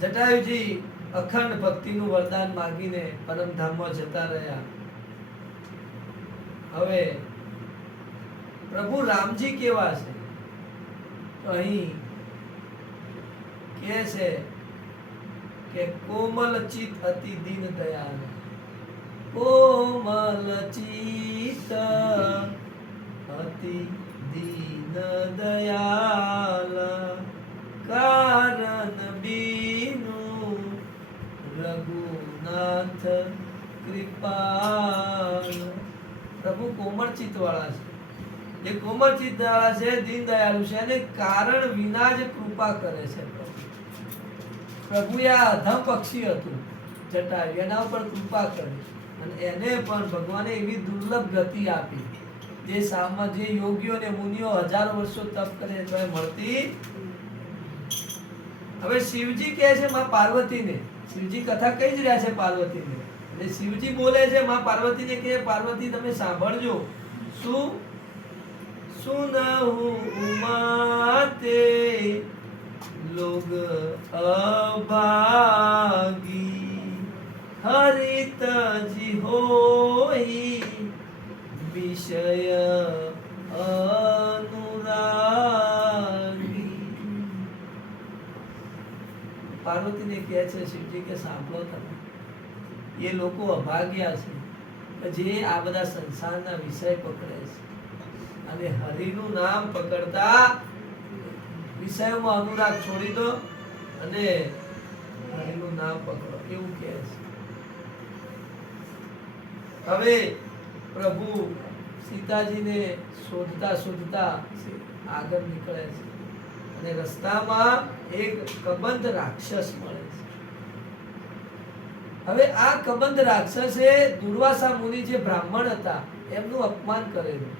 જટાયુજી અખંડ ભક્તિનું વરદાન માંગીને પરમધામમાં જતા રહ્યા. હવે પ્રભુ રામજી કેવા છે તો અહીં કહે છે કે કોમલ ચિત અતિ દીન દયાલ. કોમલ ચિત અતિ દીન દયાલ, કારણ બીનુ રઘુનાથ કૃપાલ. પ્રભુ કોમળચિત્ત વાળા છે. એ કોમળચિત્ત વાળા છે, દીન દયાળુ છે અને કારણ વિના જ કૃપા કરે છે. પ્રભુએ આ અધમ પક્ષી હતું જટાયુ, એના ઉપર કૃપા કરી અને એને પણ ભગવાને એવી દુર્લભ ગતિ આપી જે સામા જે યોગીઓ ને મુનિઓ હજારો વર્ષો તપ કરે તો એ મળતી. હવે શિવજી કહે છે માં પાર્વતીને, શિવજી કથા કહી જ રહ્યા છે પાર્વતીને, એટલે શિવજી બોલે છે માં પાર્વતીને કે પાર્વતી તમે સાંભળજો. શું? સુનહુ ઉમાતે લોગ અભાગી, હરિતજી હોઈ વિષય અનુરાગી. પાર્વતીને કહે છે શિવજી કે સાંભળો તમે, એ લોકો અભાગ્યા છે કે જે આ બધા સંસારના વિષય પકડે છે અને હરિનું નામ પકડતા વિષયોમાં અનુરાગ છોડી દો અને હરિનું નામ પકડો, એવું કહે છે. હવે પ્રભુ સીતાજીને શોધતા શોધતા આગળ નીકળે છે અને રસ્તામાં એક કબંધ રાક્ષસ મળે છે. હવે આ કબંધ રાક્ષસે દુર્વાસા મુનિ જે બ્રાહ્મણ હતા એમનું અપમાન કરેલું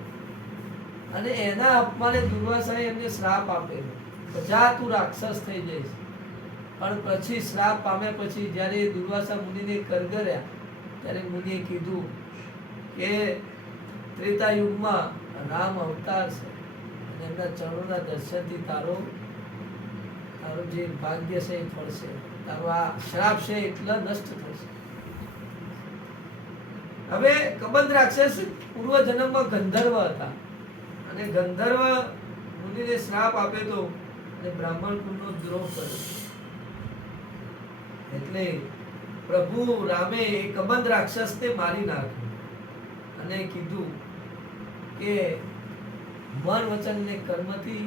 અને એના અપમાને દુર્વાસાએ એમને શ્રાપ આપેલો, જા તું રાક્ષસ થઈ જઈશ. પણ પછી શ્રાપ પામે પછી જ્યારે દુર્વાસા મુનિને કરગર્યા ત્યારે મુનિએ કીધું કે ત્રેતા યુગમાં રામ અવતાર છે અને એમના ચરણોના દર્શનથી તારો જે ભાગ્ય છે એ ફળશે, તારો આ શ્રાપ છે એટલા નષ્ટ થશે. હવે કબંધ રાક્ષસ પૂર્વ જન્મમાં ગંધર્વ હતા અને ગંધર્વ મુનિને શ્રાપ આપ્યો તો અને બ્રાહ્મણ કુળનો દ્રોહ કર્યો. એટલે પ્રભુ રામે એ કબંધ રાક્ષસને મારી નાખ્યો અને કીધું કે મન વચન ને કર્મથી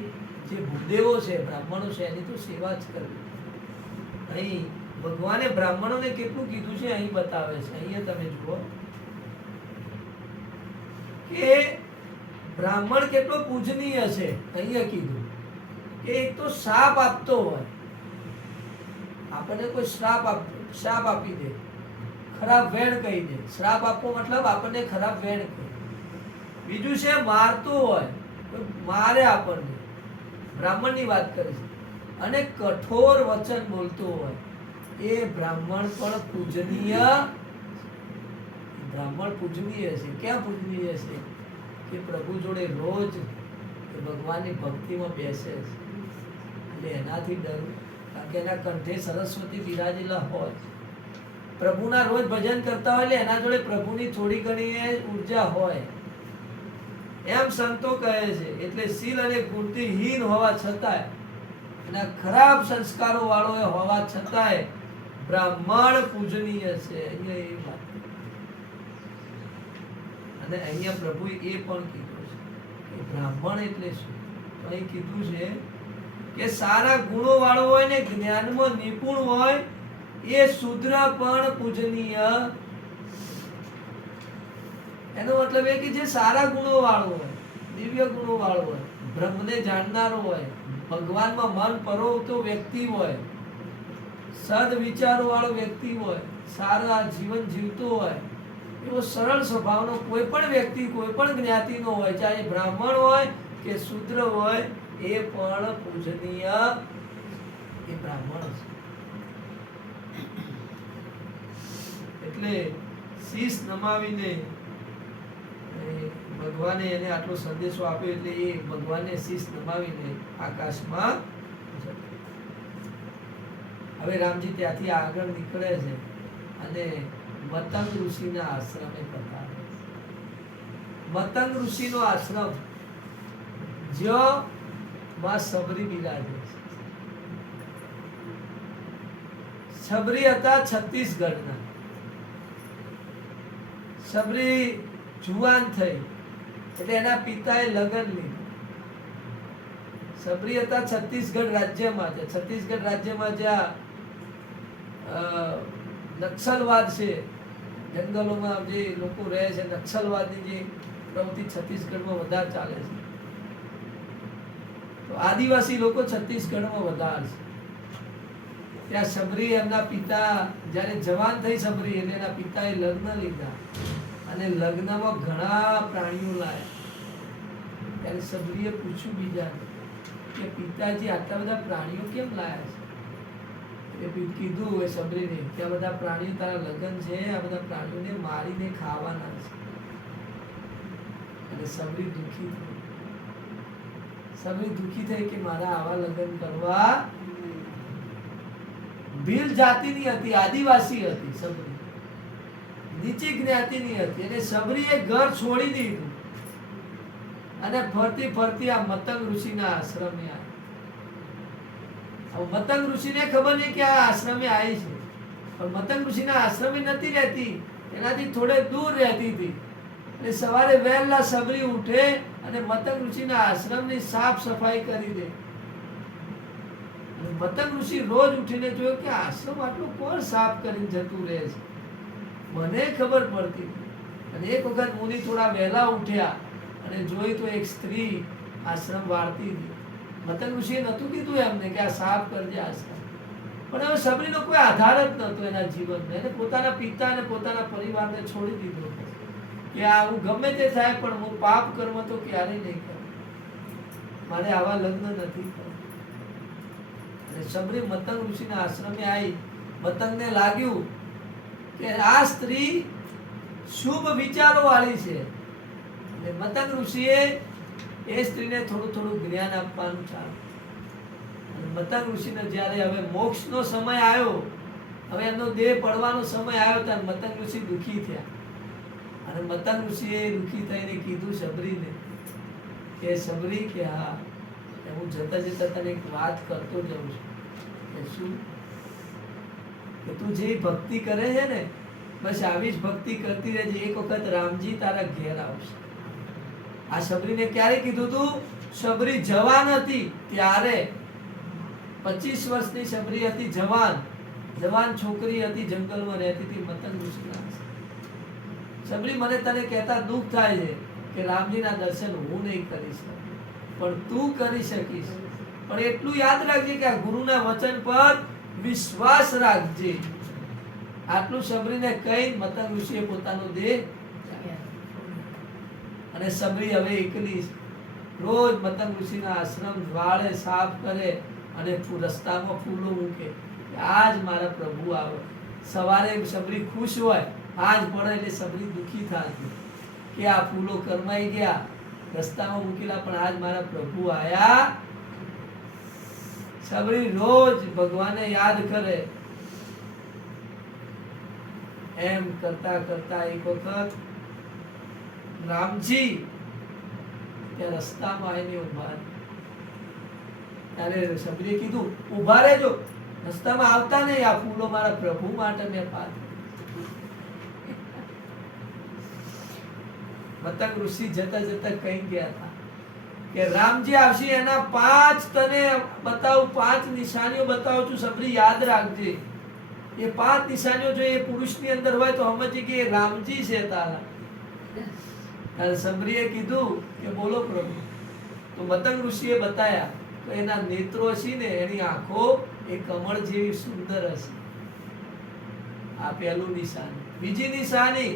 જે ભૂદેવો છે બ્રાહ્મણો છે એની તો સેવા જ કરવી. અહીં ભગવાને બ્રાહ્મણોને કેટલું કીધું છે અહીં બતાવે છે. અહીંયા તમે જુઓ કે બ્રાહ્મણ કેટલો પૂજનીય છે. અહીંયા કીધું કે એક તો શ્રાપ આપતો હોય, આપણને કોઈ શ્રાપ આપી દે, ખરાબ વેણ કહી દે. શ્રાપ આપવો મતલબ આપણને ખરાબ વેણ કહે. બીજું છે મારતો હોય, મારે આપણને, બ્રાહ્મણની વાત કરે છે, અને કઠોર વચન બોલતો હોય, એ બ્રાહ્મણ પણ પૂજનીય. બ્રાહ્મણ પૂજનીય છે. ક્યાં પૂજનીય છે? કે પ્રભુ જોડે રોજ ભગવાનની ભક્તિમાં બેસે છે, એટલે એનાથી ડરવું. કારણ કે એના કંઠે સરસ્વતી બિરાજેલા હોય, પ્રભુના રોજ ભજન કરતા હોય, એટલે એના જોડે પ્રભુની થોડી ઘણી ઉર્જા હોય, એમ સંતો કહે છે. એટલે શીલ અને ગુણથી હીન હોવા છતાંય, એના ખરાબ સંસ્કારો વાળો હોવા છતાંય બ્રાહ્મણ પૂજનીય છે. અહીંયા એ વાત. અને અહીંયા પ્રભુએ એ પણ કીધું છે કે બ્રાહ્મણ એટલે શું? તો અહીં કીધું છે કે સારા ગુણો વાળો હોય ને જ્ઞાનમાં નિપુણ હોય, એ શૂદ્ર પણ પૂજનીય. એનો મતલબ એ કે જે સારા ગુણો વાળો હોય, દિવ્ય ગુણો વાળો હોય, બ્રહ્મને જાણનારો હોય, ભગવાનમાં મન પરોવતો વ્યક્તિ હોય, સદ વિચારો વાળો વ્યક્તિ હોય, સારા જીવન જીવતો હોય, એવો સરળ સ્વભાવનો કોઈ પણ વ્યક્તિ, કોઈ પણ જ્ઞાતિનો હોય, ચાહે બ્રાહ્મણ હોય કે શૂદ્ર હોય, એ પણ પૂજનીય. એ બ્રાહ્મણ છે. એટલે શીશ નમાવીને ભગવાને એને આટલો સંદેશો આપ્યો, એટલે એ ભગવાનને શીશ નમાવીને આકાશમાં. હવે રામજી ત્યાંથી આગળ નીકળે છે અને મતંગ ઋષિના આશ્રમે પધારે. મતંગ ઋષિનો આશ્રમ, જ્યાં માં સબરી બિરાજે છે. સબરી હતા છત્તીસગઢના. સબરી જુવાન થઈ એટલે એના પિતાએ લગ્ન લીધું. સબરી હતા છત્તીસગઢ રાજ્યમાં. છત્તીસગઢ રાજ્યમાં જ્યાં નક્સલવાદ છે, જંગલોમાં જે લોકો રહે છે, નક્સલવાદની જે પ્રવૃત્તિ છત્તીસગઢમાં વધારે ચાલે છે. તો આદિવાસી લોકો છત્તીસગઢમાં વધારે છે. ત્યાં સબરી, એમના પિતા જ્યારે જવાન થઈ સબરી, એટલે એના પિતાએ લગ્ન લીધા અને લગ્નમાં ઘણા પ્રાણીઓ લાયા. ત્યારે સબરીએ પૂછ્યું બીજાને કે પિતાજી આટલા બધા પ્રાણીઓ કેમ લાયા છે? એ કીધું એ સબરીને કે આ બધા પ્રાણીઓ, તારા લગ્ન છે, આ બધા પ્રાણીઓને મારીને ખાવાના છે. અને સબરી દુઃખી થઈ. સબરી દુઃખી થઈ કે મારા આવા લગ્ન કરવા. ભીલ જાતિની હતી, આદિવાસી હતી સબરી, નીચી જ્ઞાતિની હતી. અને સબરીએ ઘર છોડી દીધું અને ફરતી ફરતી આ મતંગ ઋષિના આશ્રમે આવી. મતંગ ઋષિને ખબર નહીં કે આ આશ્રમે આવી છે, પણ મતંગ ઋષિના આશ્રમે નથી રહેતી, એનાથી થોડે દૂર રહેતી હતી. અને સવારે વહેલા સબરી ઉઠે અને મતંગ ઋષિના આશ્રમની સાફ સફાઈ કરી દે. મતંગ ઋષિ રોજ ઉઠીને જોયું કે આશ્રમ આટલું કોણ સાફ કરીને જતું રહે છે, મને ખબર પડતી. અને એક વખત મુનિ થોડા વહેલા ઉઠ્યા અને જોઈ તો એક સ્ત્રી આશ્રમ વાળતી હતી. મતંગ ઋષિએ નહોતું કીધું એમને કે આ સાફ કરજે આશ્રમ, પણ હવે સબરીનો કોઈ આધાર જ નહોતો એના જીવનમાં. એને પોતાના પિતા અને પોતાના પરિવારને છોડી દીધો કે આ હું ગમે તે થાય પણ હું પાપ કર્મ તો ક્યારેય નહીં કરું, મારે આવા લગ્ન નથી કરવા. સબરી મતંગ ઋષિના આશ્રમે આવી. મતંગને લાગ્યું કે આ સ્ત્રી શુભ વિચારો વાળી છે. અને મતંગ ઋષિએ એ સ્ત્રીને થોડું થોડું જ્ઞાન આપવાનું ચાલુ. અને મતંગ ઋષિને જ્યારે હવે મોક્ષનો સમય આવ્યો, હવે એમનો દેહ પડવાનો સમય આવ્યો, ત્યારે મતંગ ઋષિ દુઃખી થયા. અને મતંગ ઋષિએ દુઃખી થઈને કીધું સબરીને કે સબરી કે હા, હું જતા જતા તને એક વાત કરતો જાઉં છું. કે શું? કે તું જે ભક્તિ કરે છે ને, બસ આવી જ ભક્તિ કરતી રહેજે. એક વખત રામજી તારા ઘેર આવશે. આ સબરીને ક્યારે કીધું તું? સબરી જવાન હતી ત્યારે, 25 વર્ષની સબરી હતી, જવાન છોકરી હતી, જંગલમાં રહેતી હતી મતંગ ઋષિના. સબરી, મને તને કહેતા દુઃખ થાય છે કે રામજીના દર્શન હું નહીં કરી શકું, પણ તું કરી શકીશ. પણ એટલું યાદ રાખજે કે આ ગુરુના વચન પર વિશ્વાસ રાખજે. આટલું સબરીને કહી મતંગ ઋષિએ પોતાનો દેહ, અને સબરી હવે એકલી રોજ મતંગ ઋષિના આશ્રમ વાળે સાફ કરે અને રસ્તામાં ફૂલો મૂકે. આજ મારા પ્રભુ આવે. સવારે સબરી ખુશ હોય, આજ પડે એટલે સબરી દુખી થતી કે આ ફૂલો કરમાઈ ગયા, રસ્તામાં મૂકેલા, પણ આજ મારા પ્રભુ આયા. સબરી રોજ ભગવાનને યાદ કરે. એમ કરતા કરતા એક વખત રામજી ત્યાં રસ્તામાં આવીને ઉભા. ત્યારે સબરીએ કીધું ઉભા રહેજો, રસ્તામાં આવતા નહીં, આ ફૂલો મારા પ્રભુ માટે મેં પાથર્યા. મતંગ ઋષિ જતા જતા કઈ ગયા હતા કે રામજી આવશે, એના 5 તને બતાવું, 5 નિશાનીઓ બતાવું છું, સબરી યાદ રાખજે. એ 5 નિશાનીઓ જો એ પુરુષની અંદર હોય તો સમજી કે એ રામજી છે તારા. અને સબરીએ કીધું કે બોલો પ્રભુ. તો મતંગ ઋષિએ બતાયા તો એના નેત્રો હશે ને, એની આંખો એ કમળ જેવી સુંદર હશે. આ પહેલું નિશાની. બીજી નિશાની,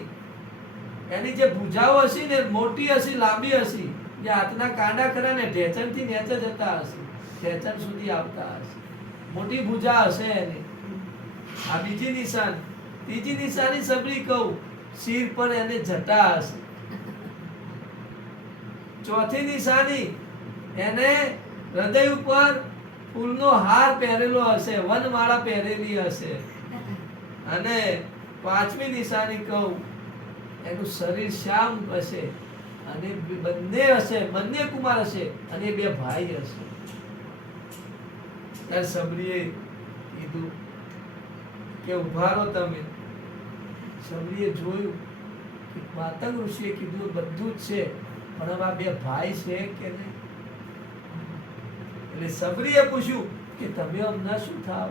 એની જે ભુજાઓ હશે ને મોટી હશે, લાંબી હશે, જે હાથના કાંડા ખરા ને ઢેચણ થી નીચે જતા હશે, ઢેચણ સુધી આવતા હશે, મોટી ભુજા હશે એની. આ બીજી નિશાની. ત્રીજી નિશાની સબરી કહું, શિર પર એને જટા હશે. ચોથી નિશાની, એને હૃદય ઉપર ફૂલનો હાર પહેરેલો હશે, વનમાળા પહેરેલી હશે. અને 5મી નિશાની કહું, એનું શરીર શ્યામ હશે, અને બંને હશે, બંને કુમાર હશે, અને 2 ભાઈ હશે. ત્યારે સબરીએ કીધું કે ઉભા રહો તમે. સબરીએ જોયું કે મતંગ ઋષિએ કીધું બધું જ છે, પણ હવે આ 2 ભાઈ છે કે નહીં. એટલે સબરીએ પૂછ્યું કે તમે અમને શું થાવ.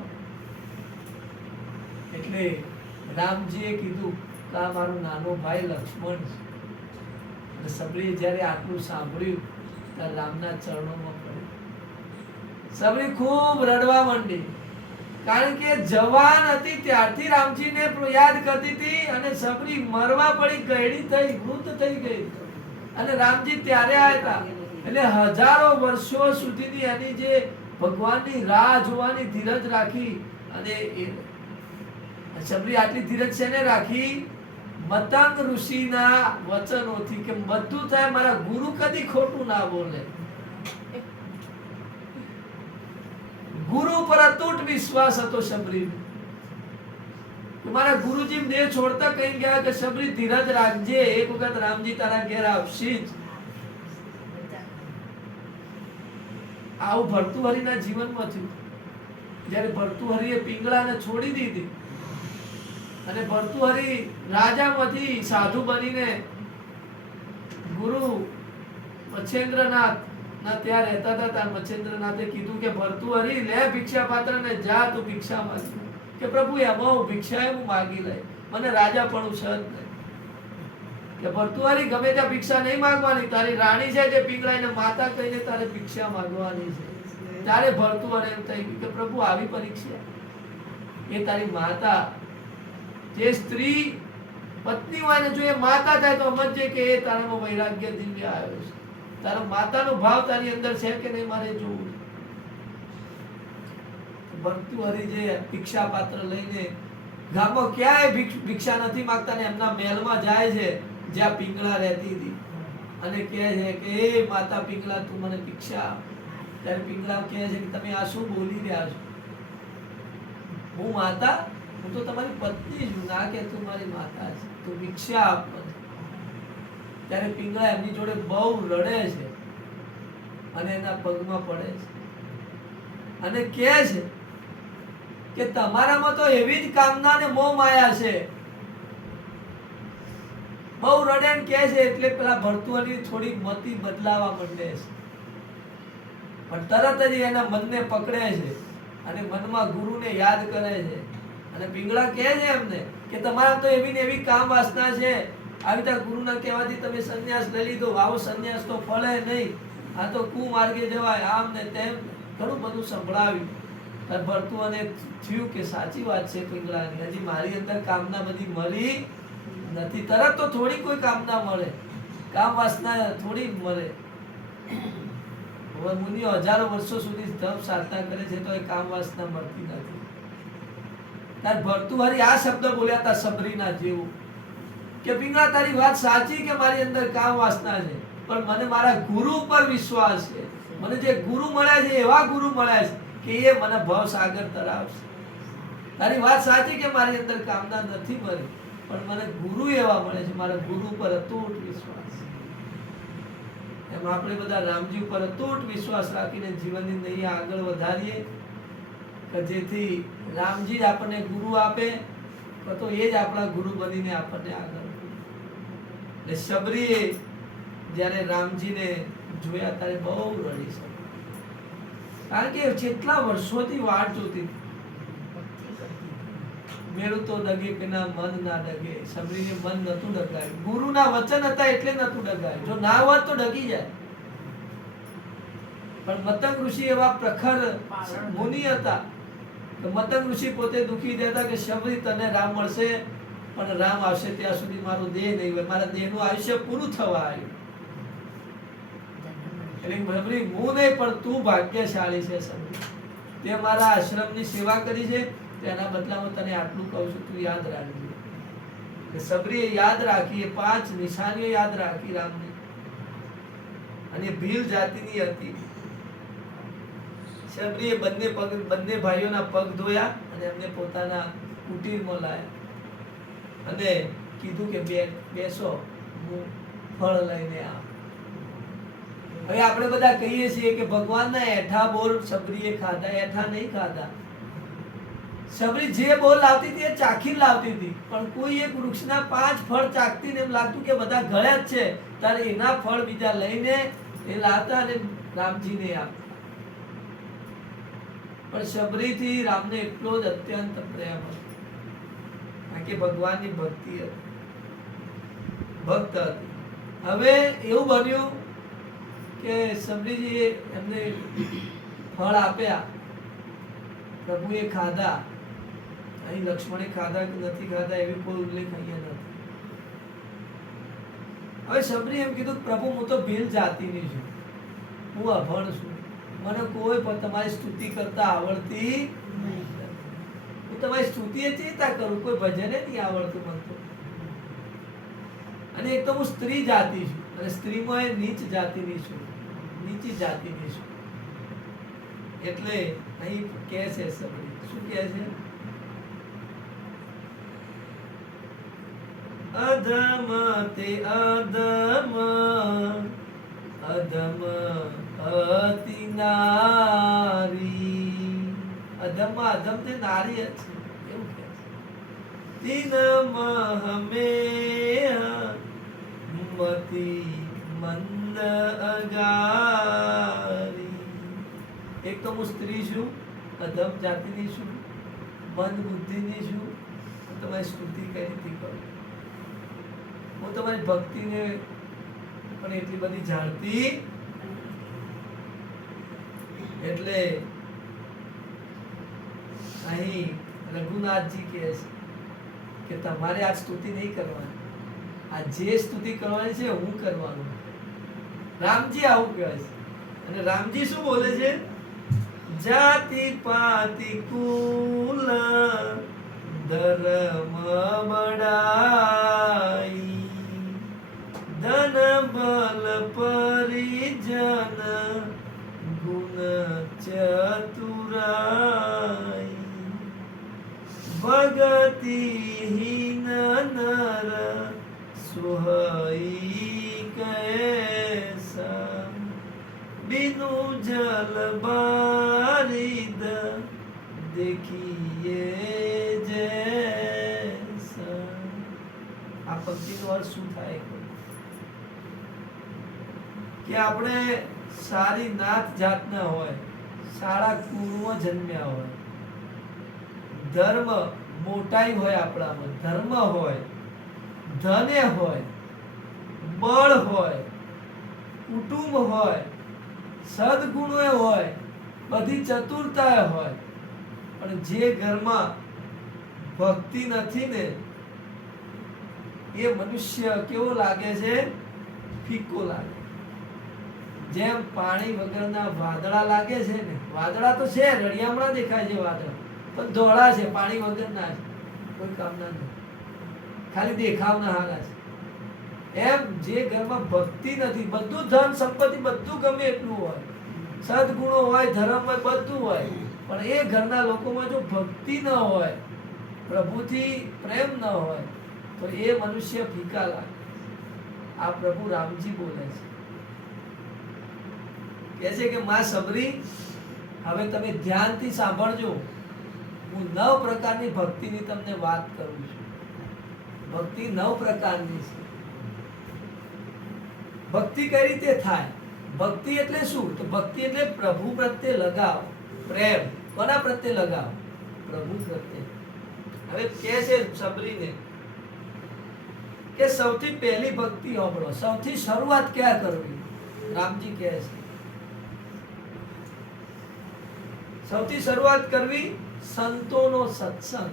એટલે રામજીએ કીધું કે આ મારો નાનો ભાઈ લક્ષ્મણ છે. અને સબરીએ જ્યારે આટલું સાંભળ્યું ત્યારે રામના ચરણોમાં પડી. સબરી ખૂબ રડવા માંડી, કારણ કે જવાન હતી ત્યારથી રામજીને યાદ કરતી હતી, અને સબરી મરવા પડી, ગયડી થઈ, વૃદ્ધ થઈ ગઈ, અને રામજી ત્યારે આવ્યા હતા. એટલે હજારો વર્ષો સુધીની એની જે ભગવાનની રાહ જોવાની ધીરજ રાખી, અને સબરી આટલી ધીરજ છે ને રાખી મતંગ ઋષિના વચનોથી કે બધું થાય, મારા ગુરુ કદી ખોટું ના બોલે. ગુરુ પર અતૂટ વિશ્વાસ હતો સબરીનો. મારા ગુરુજી દેહ છોડતા કઈ ગયા કે સબરી ધીરજ રાખજે, એક વખત રામજી તારા ઘેર આવશે જ. આવું ભર્તુહરિના જીવનમાં થયું. જ્યારે ભર્તુહરિએ પિંગળાને છોડી દીધી, અને ભર્તુહરિ રાજામાંથી સાધુ બનીને ગુરુ મચ્છેન્દ્રનાથ ના ત્યાં રહેતા હતા. મચ્છેન્દ્રનાથે કીધું કે ભર્તુહરિ લે ભિક્ષા પાત્ર ને જા તું ભિક્ષા માંગી. કે પ્રભુ એમાં હું ભિક્ષા હું માગી લઈ, મને રાજા પણ છે જ નહીં. કે ભર્તુહરિ ગમે ત્યાં ભિક્ષા નહીં માંગવાની, તારી રાણી છે જે પિંગળાઈને માતા કહીને તારે ભિક્ષા માંગવાની છે. ત્યારે ભર્તુહરિ એમ થઈ ગયું કે પ્રભુ આવી પરીક્ષા, એ તારી માતા, જે સ્ત્રી પત્ની હોય ને જો એ માતા થાય તો સમજજે કે એ તારામાં વૈરાગ્ય દિવ્ય આવ્યો છે. તારો માતાનો ભાવ તારી અંદર છે કે નહીં મારે જોવું. ભર્તુહરિ જે ભિક્ષા પાત્ર લઈને ગામમાં ક્યાંય ભિક્ષા નથી માંગતા ને એમના મહેલમાં જાય છે જ્યાં પિંગળા રહેતી હતી, અને કહે છે કે એ માતા પિંગળા તું મને ભિક્ષા આપ. ત્યારે પિંગળા કહે છે કે તમે આ શું બોલી રહ્યા છો, હું માતા, હું તો તમારી પત્ની છું, ના કે તું મારી માતા છે, તું ભિક્ષા આપ મને. ત્યારે પિંગળા એમની જોડે બહુ રડે છે, અને એના પગમાં પડે છે, અને કહે છે કે તમારામાં તો એવી જ કામના ને મોહ માયા છે. બહુ રડે ને કહે છે. એટલે પેલા ભર્તુહરિ થોડી મતિ બદલાવા માંડે છે, પણ તરત જ એના મનને પકડે છે, અને મનમાં ગુરુને યાદ કરે છે. અને પિંગળા કહે છે એમને કે તમારા તો એવી ને એવી કામ વાસના છે આવી રીતે ગુરુના કહેવાથી તમે સંન્યાસ લઈ લીધો, આવો સંન્યાસ તો ફળે નહીં, આ તો કુમાર્ગે જવાય, આમ ને તેમ ઘણું બધું સંભળાવ્યું. ત્યારે ભરતું અને થયું કે સાચી વાત છે પિંગળાની, હજી મારી અંદર કામના બધી મળી નથી. તરત તો થોડી કોઈ કામના મળે, કામ વાસના થોડી મળે. હવે મુનિઓ હજારો વર્ષો સુધી તપ સાધના કરે છે તો એ કામ વાસના મળતી નથી. ત્યારે ભર્તુહરિ આ શબ્દ બોલ્યા હતા સબરીના જેવું કે પિંગળા તારી વાત સાચી કે મારી અંદર કામ વાસના છે, પણ મને મારા ગુરુ પર વિશ્વાસ છે. મને જે ગુરુ મળ્યા છે એવા ગુરુ મળ્યા છે કે એ મને ભવ સાગર તરાવશે. તારી વાત સાચી કે મારી અંદર કામના નથી મળી, પણ મને ગુરુ એવા મળે છે, મારા ગુરુ પર અતૂટ વિશ્વાસ. એમ આપણે બધા રામજી ઉપર અતૂટ વિશ્વાસ રાખીને જીવનની નૈયા આગળ વધારીએ કે જેથી રામજી જ આપણને ગુરુ આપે, તો એ જ આપણા ગુરુ બનીને આપણને આગળ. એટલે શબરીએ જ્યારે રામજીને જોયા ત્યારે બહુ રડી છે, કારણ કે કેટલા વર્ષોથી વાટ જોતી. મેળું તો ડગે કે ના મન ના ડગે. શબરીને મન નતું ડગાયું, ગુરુના વચન હતા એટલે નતું ડગાયું, જો ના હોત તો ડગી જાય. પણ મતંગ ઋષિ એવા પ્રખર મુનિ હતા તો મતંગ ઋષિ પોતે દુખી દેતા કે શબરી તને રામ મળશે, પણ રામ આવશે ત્યાં સુધી મારો દેહ નહીં હોય, મારા દેહનું આયુષ્ય પૂરું થવા આવ્યું. એટલે શબરી હું નહીં પણ તું ભાગ્યશાળી છે શબરી, તે મારા આશ્રમની સેવા કરી છે, તેના બદલામાં તને આટલું કહું છું, તું યાદ રાખજે. શબરીએ યાદ રાખી, 5 નિશાનીઓ યાદ રાખી રામની, અને ભીલ જાતિની હતી. શબરીએ બંને ભાઈઓના પગ ધોયા અને એમને પોતાના કુટીરમાં લાયા અને કીધું કે બેસો, હું ફળ લઈને આવ. હવે આપણે બધા કહીએ છીએ કે ભગવાનના એઠા બોર શબરીએ ખાધા, એઠા નહીં ખાધા. શબરી જે બોલ લાવતી હતી એ ચાખી લાવતી હતી, પણ કોઈ એક વૃક્ષના 5 ફળ ચાખતી ને એમ લાગતું કે બધા ગળ્યા જ છે, ત્યારે એના ફળ બીજા લઈને એ લાવતા અને રામજીને આપતા. પણ શબરીથી રામને એટલો જ અત્યંત પ્રેમ હતો, કારણ કે ભગવાનની ભક્તિ હતી, ભક્ત હતી. હવે એવું બન્યું કે શબરીજીએ એમને ફળ આપ્યા, પ્રભુએ ખાધા. અહીં લક્ષ્મણે ખાધા કે નથી ખાધા એવી કોઈ ઉલ્લેખ અહીંયા નથી. હવે શબરી એમ કીધું પ્રભુ હું તો ભીલ જાતિની છું, હું અભણ છું, મને કોઈ પણ તમારી સ્તુતિ કરતા આવડતી નહીં. હું તમારી સ્તુતિ ચેતા કરું, કોઈ ભજને નહીં આવડતું મને તો. અને એક તો હું સ્ત્રી જાતિ છું, અને સ્ત્રીમાં એ નીચ જાતિની છું, નીચી જાતિની છું. એટલે અહીં કહે છે શબરી, શું કહે છે? અધમ તે અધમ, અધમ અતિ નારી. અધમ અધમ તે નારી જ છે, એવું કહે છે. દિન હમે મતિ મંદ અગારી. એક તો હું સ્ત્રી છું, અધમ જાતિની છું, મંદ બુદ્ધિની છું, હું તમારી સ્તુતિ કઈ રીતે કરું? હું તમારી ભક્તિને પણ એટલી બધી જાણતી. એટલે અહીં રઘુનાથજી કહે છે કે તમારે આ સ્તુતિ નહીં કરવાની, આ જે સ્તુતિ કરવાની છે હું કરવાનું. રામજી આવું કહે છે. અને રામજી શું બોલે છે? જાતિ પાતિ કુલ ધર્મ બડાઈ, ધન બલ પરિજન ગુણ ચતુરાઈ, ભગતિહીન નર સુહઈ કૈસા, बिनु जल बारिद देखिए जैसा. આ પંક્તિનો અર્થ શું થાય કે આપણે સારી નાત જાતના હોય, સારા કુળમાં જન્મ્યા હોય, ધર્મ મોટાઈ હોય, આપણામાં ધર્મ હોય, ધને હોય, બળ હોય, કુટુંબ હોય, સદગુણો હોય, બધી ચતુરતા હોય, પણ જે ઘરમાં ભક્તિ નથી ને એ મનુષ્ય કેવો લાગે છે? ફીકો લાગે. જેમ પાણી વગરના વાદળા લાગે છે ને, વાદળા તો છે, રળિયામણા દેખાય છે વાદળા, પણ ધોળા છે, પાણી વગરના છે, કોઈ કામના નથી, ખાલી દેખાવના હારા છે. એમ જે ઘરમાં ભક્તિ નથી, બધું ધન સંપત્તિ બધું ગમે એટલું હોય, સદગુણો હોય, ધર્મ હોય, બધું હોય, પણ એ ઘરના લોકોમાં જો ભક્તિ ન હોય, પ્રભુથી પ્રેમ ન હોય, તો એ મનુષ્ય ફીકા લાગે. આ પ્રભુ રામજી બોલે છે, કહે છે કે માં સબરી, હવે તમે ધ્યાનથી સાંભળજો, હું 9 પ્રકારની ભક્તિની તમને વાત કરું છું. ભક્તિ 9 પ્રકારની છે. ભક્તિ કઈ રીતે થાય? ભક્તિ એટલે શું? તો ભક્તિ એટલે પ્રભુ પ્રત્યે લગાવ, પ્રેમ. કોના પ્રત્યે લગાવ? પ્રભુ પ્રત્યે. હવે કહે છે સબરીને કે સૌથી પહેલી ભક્તિ સાંભળો, સૌથી શરૂઆત ક્યાં કરવી? રામજી કહે છે સૌથી શરૂઆત કરવી સંતોનો સત્સંગ.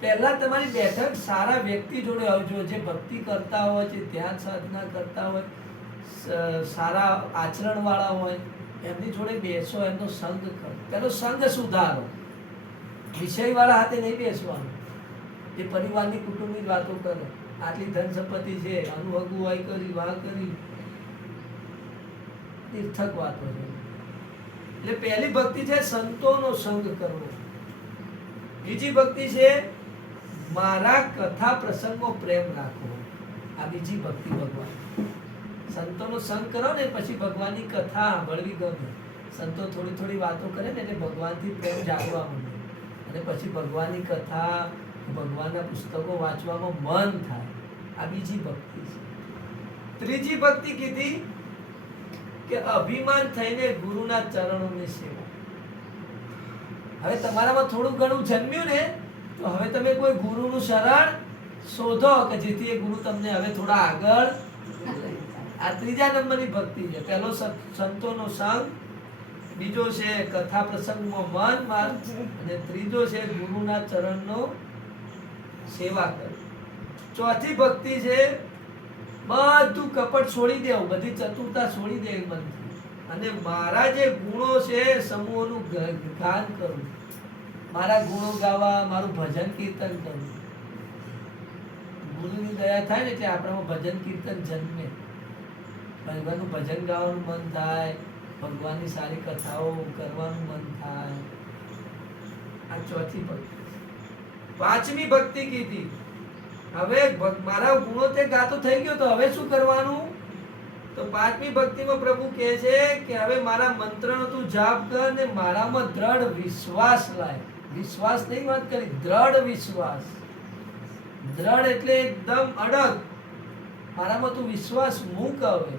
પહેલા તમારી બેઠક સારા વ્યક્તિ જોડે આવજો, જે ભક્તિ કરતા હોય, જે ધ્યાન સાધના કરતા હોય, સારા આચરણ વાળા હોય, એમની જોડે બેસો, એમનો સંગ કરો. પેલો સંગ સુધારો. વિષય વાળા હાથે નહીં બેસવાનું. એ પરિવારની કુટુંબની જ વાતો કરે, આટલી ધન સંપત્તિ છે, આનું અગુવાઈ કરી, વાહ કરી, નિર્થક વાતો છે. એટલે પહેલી ભક્તિ છે સંતોનો સંગ કરવો. બીજી ભક્તિ છે મારા કથા પ્રસંગો પ્રેમ રાખવો. આ બીજી ભક્તિ ભગવાન. સંતોનો સંગ કરો ને પછી ભગવાનની કથા સાંભળવી ગમે. સંતો થોડી થોડી વાતો કરે ને એટલે ભગવાનથી પ્રેમ જાગવા માંડે, અને પછી ભગવાનની કથા, ભગવાનના પુસ્તકો વાંચવામાં મન થાય. આ બીજી ભક્તિ છે. ત્રીજી ભક્તિ કીધી કે અભિમાન થઈને ગુરુના ચરણોની સેવા. હવે તમારામાં થોડું ઘણું જન્મ્યું ને, તો હવે તમે કોઈ ગુરુનું શરણ શોધો કે જેથી એ ગુરુ તમને હવે થોડા આગળ. આ ત્રીજા નંબરની ભક્તિ છે. પહેલો સંતોનો સંગ, બીજો છે કથા પ્રસંગમાં મન, અને ત્રીજો છે ગુરુના ચરણનો સેવા કરવી. ચોથી ભક્તિ છે બધું કપટ છોડી દેવું, બધી ચતુરતા છોડી દેવી મનથી, અને મારા જે ગુણો છે સમૂહોનું ગાન કરવું, મારા ગુણો ગાવા, મારું ભજન કીર્તન કરવું. ગુરુની દયા થાય ને એટલે આપણામાં ભજન કીર્તન જન્મે, ભગવાનનું ભજન ગાવાનું મન થાય, ભગવાનની સારી કથાઓ કરવાનું મન થાય. આ ચોથી ભક્તિ. પાંચમી ભક્તિ કીધી, હવે મારા ગુણો તે ગાતો થઈ ગયો, તો હવે શું કરવાનું? તો પાંચમી ભક્તિમાં પ્રભુ કહે છે કે હવે મારા મંત્રનો તું જાપ કર ને મારામાં દ્રઢ વિશ્વાસ લાય. વિશ્વાસ નહીં વાત કરી, દ્રઢ વિશ્વાસ. દ્રઢ એટલે એકદમ અડગ. મારામાં તું વિશ્વાસ મૂક. હવે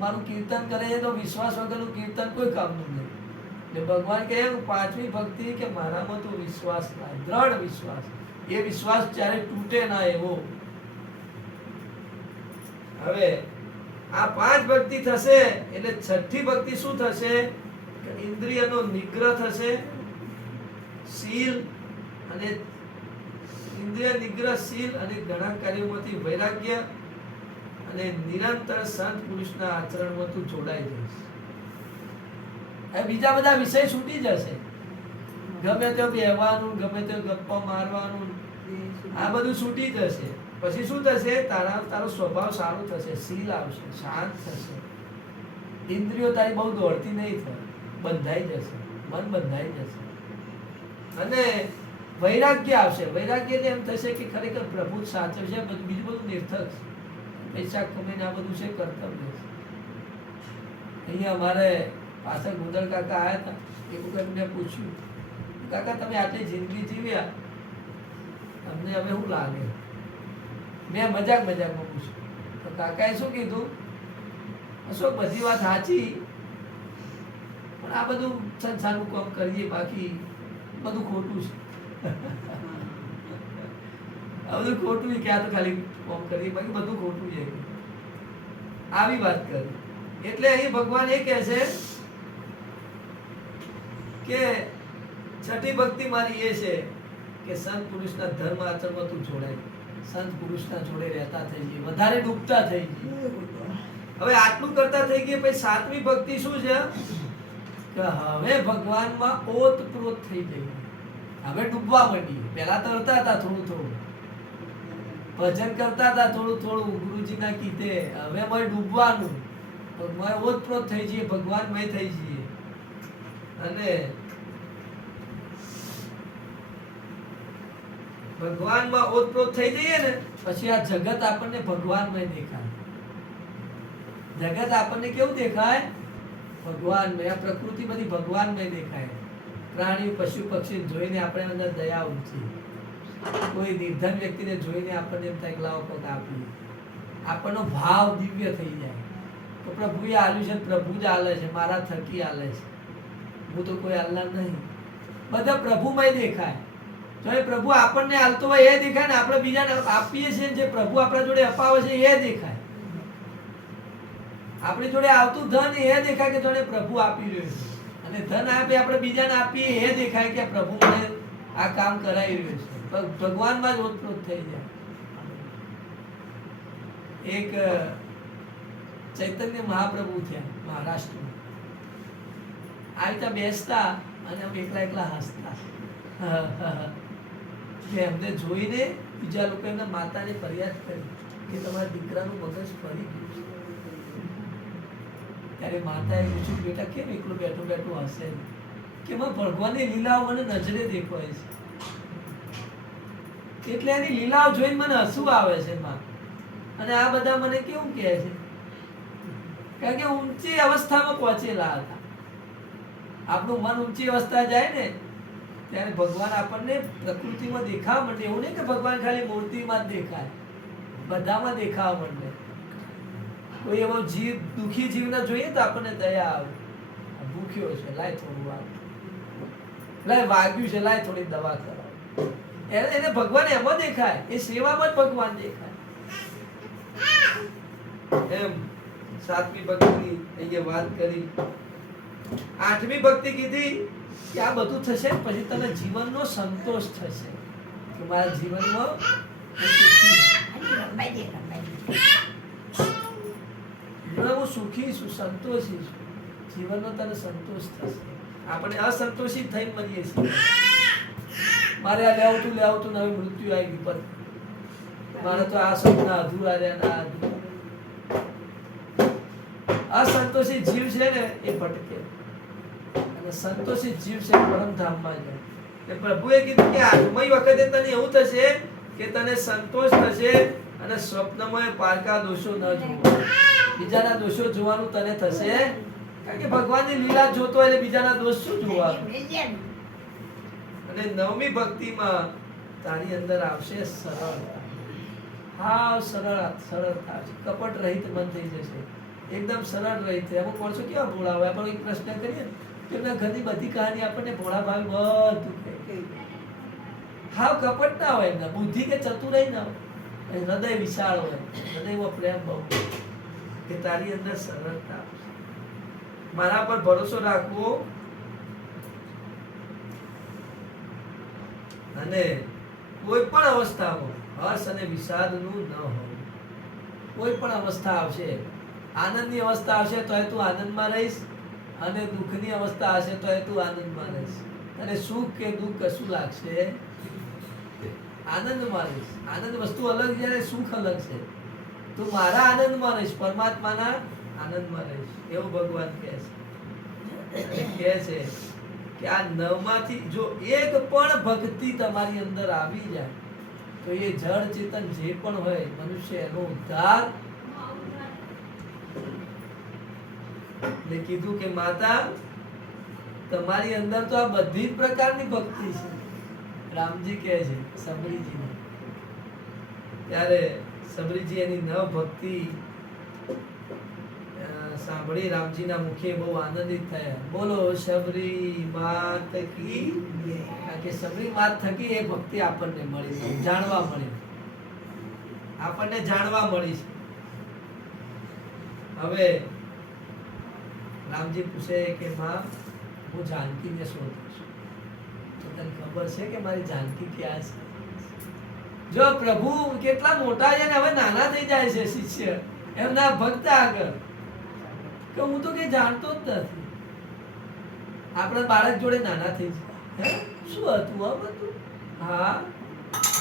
મારું કીર્તન કરે છે તો વિશ્વાસ વગરનું કીર્તન કોઈ કામનું નહીં. એટલે ભગવાન કહે પાંચમી ભક્તિ કે મારામાં તું વિશ્વાસ લાય, દ્રઢ વિશ્વાસ. એ વિશ્વાસ જ્યારે તૂટે ના એવો. હવે આ 5 ભક્તિ થશે એટલે છઠ્ઠી ભક્તિ શું થશે? ઇન્દ્રિયનો નિગ્રહ થશે, શીલ અને ઇન્દ્રિય નિગ્રહ, શીલ અને ઘણા કાર્યોમાંથી વૈરાગ્ય, અને નિરંતર સંત પુરુષના આચરણમાં તું જોડાઈ જઈશ. હવે બીજા બધા વિષય છૂટી જશે. ગમે તે બેહવાનું, ગમે તે ગપ્પા મારવાનું, આ બધું છૂટી જશે. પછી શું થશે? તારો સ્વભાવ સારો થશે, શીલ આવશે, શાંત થશે, ઇન્દ્રિયો તારી બહુ દોડતી નહીં થાય, બંધાઈ જશે, મન બંધાઈ જશે, અને વૈરાગ્ય આવશે. વૈરાગ્ય એમ થશે કે ખરેખર પ્રભુ જ સાચવ છે, બીજું બધું નિર્થક છે, પૈસા કમાઈને આ બધું છે કર્તવ્ય છે. અહીંયા અમારે પાછળ ગુંદર કાકા આવ્યા હતા. એ વખત મેં પૂછ્યું, કાકા તમે આટલી જિંદગી જીવ્યા, તમને હવે શું લાગે? મેં મજાકમાં પૂછ્યું તો કાકાએ શું કીધું? અશોક બધી વાત સાચી, પણ આ બધું સંસારનું કામ કરીએ, બાકી બધું ખોટું છે. આ બધું ખોટું કે આ તો ખાલી ફોર્મ કરી બાકી બધું ખોટું છે આવી વાત કરી. એટલે અહીં ભગવાન એ કહે છે કે છઠ્ઠી ભક્તિ મારી એ છે કે સંત પુરુષના ધર્મ આચરણમાં તું જોડાય, સંત પુરુષના જોડે રહેતા થઈ જઈએ, વધારે ડૂબતા થઈ જઈએ. હવે આટલું કરતા થઈ ગયે પછી સાતમી ભક્તિ શું છે કે હવે ભગવાનમાં ઓતપ્રોત થઈ જઈએ, હવે ડૂબવા માંડીએ. પહેલા તરતા હતા થોડું થોડું, ભજન કરતા હતા થોડું થોડું ગુરુજીના કીધે, હવે મેં ડૂબવાનું, મેં ઓતપ્રોત થઈ જઈએ, ભગવાનમય થઈ જઈએ. અને ભગવાનમાં ઓતપ્રોત થઈ જઈએ ને પછી આ જગત આપણને ભગવાનમય દેખાય. જગત આપણને કેવું દેખાય? ભગવાનમય. આ પ્રકૃતિ બધી ભગવાનમય દેખાય. પ્રાણી પશુ પક્ષી જોઈને આપણે અંદર દયા ઉમટી, કોઈ નિર્ધન વ્યક્તિને જોઈને આપણને એમ થાય કે લાવો કોક આપીએ, આપણનો ભાવ દિવ્ય થઈ જાય. તો પ્રભુએ આલ્યું છે, પ્રભુ જ આલે છે, મારા થકી આલે છે, હું તો કોઈ આલનાર નહીં. બધા પ્રભુમય દેખાય. જો એ પ્રભુ આપણને આલતો હોય એ દેખાય ને આપણે બીજાને આપીએ છીએ, જે પ્રભુ આપણા જોડે અપાવે છે એ દેખાય. આપણી જોડે આવતું ધન એ દેખાય કે જોડે પ્રભુ આપી રહ્યો છે, અને ધન આપે આપણે બીજાને આપીએ એ દેખાય કે પ્રભુ મને આ કામ કરાવી રહ્યો છે. ભગવાનમાં જ ઓતપ્રોત થઈ જાય. એક ચૈતન્ય મહાપ્રભુ થયા મહારાષ્ટ્રમાં, આવી રીતે બેસતા અને એકલા એકલા હસતા. એમને જોઈને બીજા લોકો એમના માતાને ફરિયાદ કરી કે તમારા દીકરાનું મગજ ફરી ગયું છે. ત્યારે માતાએ પૂછ્યું બેટા કેમ એકલું બેઠું બેઠું હશે કે ભગવાનની લીલાઓ મને નજરે દેખાય છે, એટલે એની લીલાઓ જોઈને મને હસવું આવે છે માં. અને આ બધા મને કેવું કહે છે કારણ કે ઊંચી અવસ્થામાં પહોંચેલા હતા. આપણું મન ઊંચી અવસ્થા જાય ને ત્યારે ભગવાન આપણને પ્રકૃતિમાં દેખાવા માંડે. એવું નહીં કે ભગવાન ખાલી મૂર્તિમાં જ દેખાય, બધામાં દેખાવા માંડે. કોઈ એવો જીવ દુખી જીવને જોઈએ તો આપણને દયા આવે, ભૂખ્યો છે લાય થોડું વાર, લાય વાગ્યું છે લાય થોડી દવા કરાવ. એને ભગવાન એમાં દેખાય, એ સેવામાં જ ભગવાન દેખાય. એમ સાતમી ભક્તિની અહીંયા વાત કરી. આઠમી ભક્તિ કીધી કે આ બધું થશે પછી તને જીવનનો સંતોષ થશે કે મારા જીવનમાં હું સુખી છું, સંતોષી છું, જીવનનો તને સંતોષ થશે. આપણે અસંતોષિત થઈને મરીએ છીએ. મારે આ લેવું તું હવે મૃત્યુ આવી ગયું, મારે તો આ સપના અધૂરા રહ્યા ના અસંતોષિત જીવ છે ને એ ભટકે, અને સંતોષિત જીવ છે પરમધામમાં જાય. એટલે પ્રભુએ કીધું કે આઠમી વખતે તને એવું થશે કે તને સંતોષ થશે અને સ્વપ્નમાં પારકા દોષો ન જોવો, બીજાના દોષો જોવાનું તને થશે. કારણ કે ભગવાનની લીલા જોતો એટલે બીજાના દોષ શું જોવાનું. અને નવમી ભક્તિમાં તારી અંદર આવશે સરળતા. હા સરળતા આવશે, કપટ રહિત મન થઈ જશે, એકદમ સરળ રહિત. અમુક માણસો કેવા ભોળા હોય. આપણે એક પ્રશ્ન કરીએ કે એમના ઘરની બધી કહાની આપણને ભોળા ભાવ બધું કહે. હાવ કપટ ના હોય, એમના બુદ્ધિ કે ચતુરાઈ ના હોય, હૃદય વિશાળ હોય, હૃદયમાં પ્રેમ બહુ કે તારી અંદર સરળતા આવશે. મારા પર ભરોસો રાખવો અને કોઈ પણ અવસ્થામાં હર્ષ અને વિષાદનું ન હોવું. કોઈ પણ અવસ્થા આવશે, આનંદની અવસ્થા આવશે તો તું આનંદમાં રહીશ, અને દુઃખની અવસ્થા હશે તો તું આનંદમાં રહીશ. અને સુખ કે દુઃખ કશું લાગશે, આનંદમાં રહીશ. આનંદ વસ્તુ અલગ છે અને સુખ અલગ છે. તું મારા આનંદમાં રહીશ, પરમાત્માના આનંદમાં રહીશ, એવું ભગવાન કહે છે. કે આ નવમાંથી જો એક પણ ભક્તિ તમારી અંદર આવી જાય તો એ જળ ચેતન જે પણ હોય મનુષ્ય એનો ઉદ્ધાર. ને કીધું કે માતા તમારી અંદર તો આ બધી જ પ્રકારની ભક્તિ છે. રામજી કહે છે સબરીજીને, ત્યારે સબરીજી એની નવ ભક્તિ સાંભળી રામજીના મુખે બહુ આનંદિત થયા. બોલો શબરી માત કી. કારણ કે શબરી માત થકી એ ભક્તિ આપણને મળી, જાણવા મળી. આપણને જાણવા મળી છે. હવે રામજી પૂછે કે માં હું જાનકીને શોધું છું, તો તને ખબર છે કે મારી જાનકી ક્યાં છે? જો પ્રભુ કેટલા મોટા છે ને હવે નાના થઈ જાય છે શિષ્ય એમના ભક્ત આગળ, કે હું તો કઈ જાણતો જ નથી. આપણે બાળક જોડે નાના થઈ જાય, હે શું હતું આ બધું? હા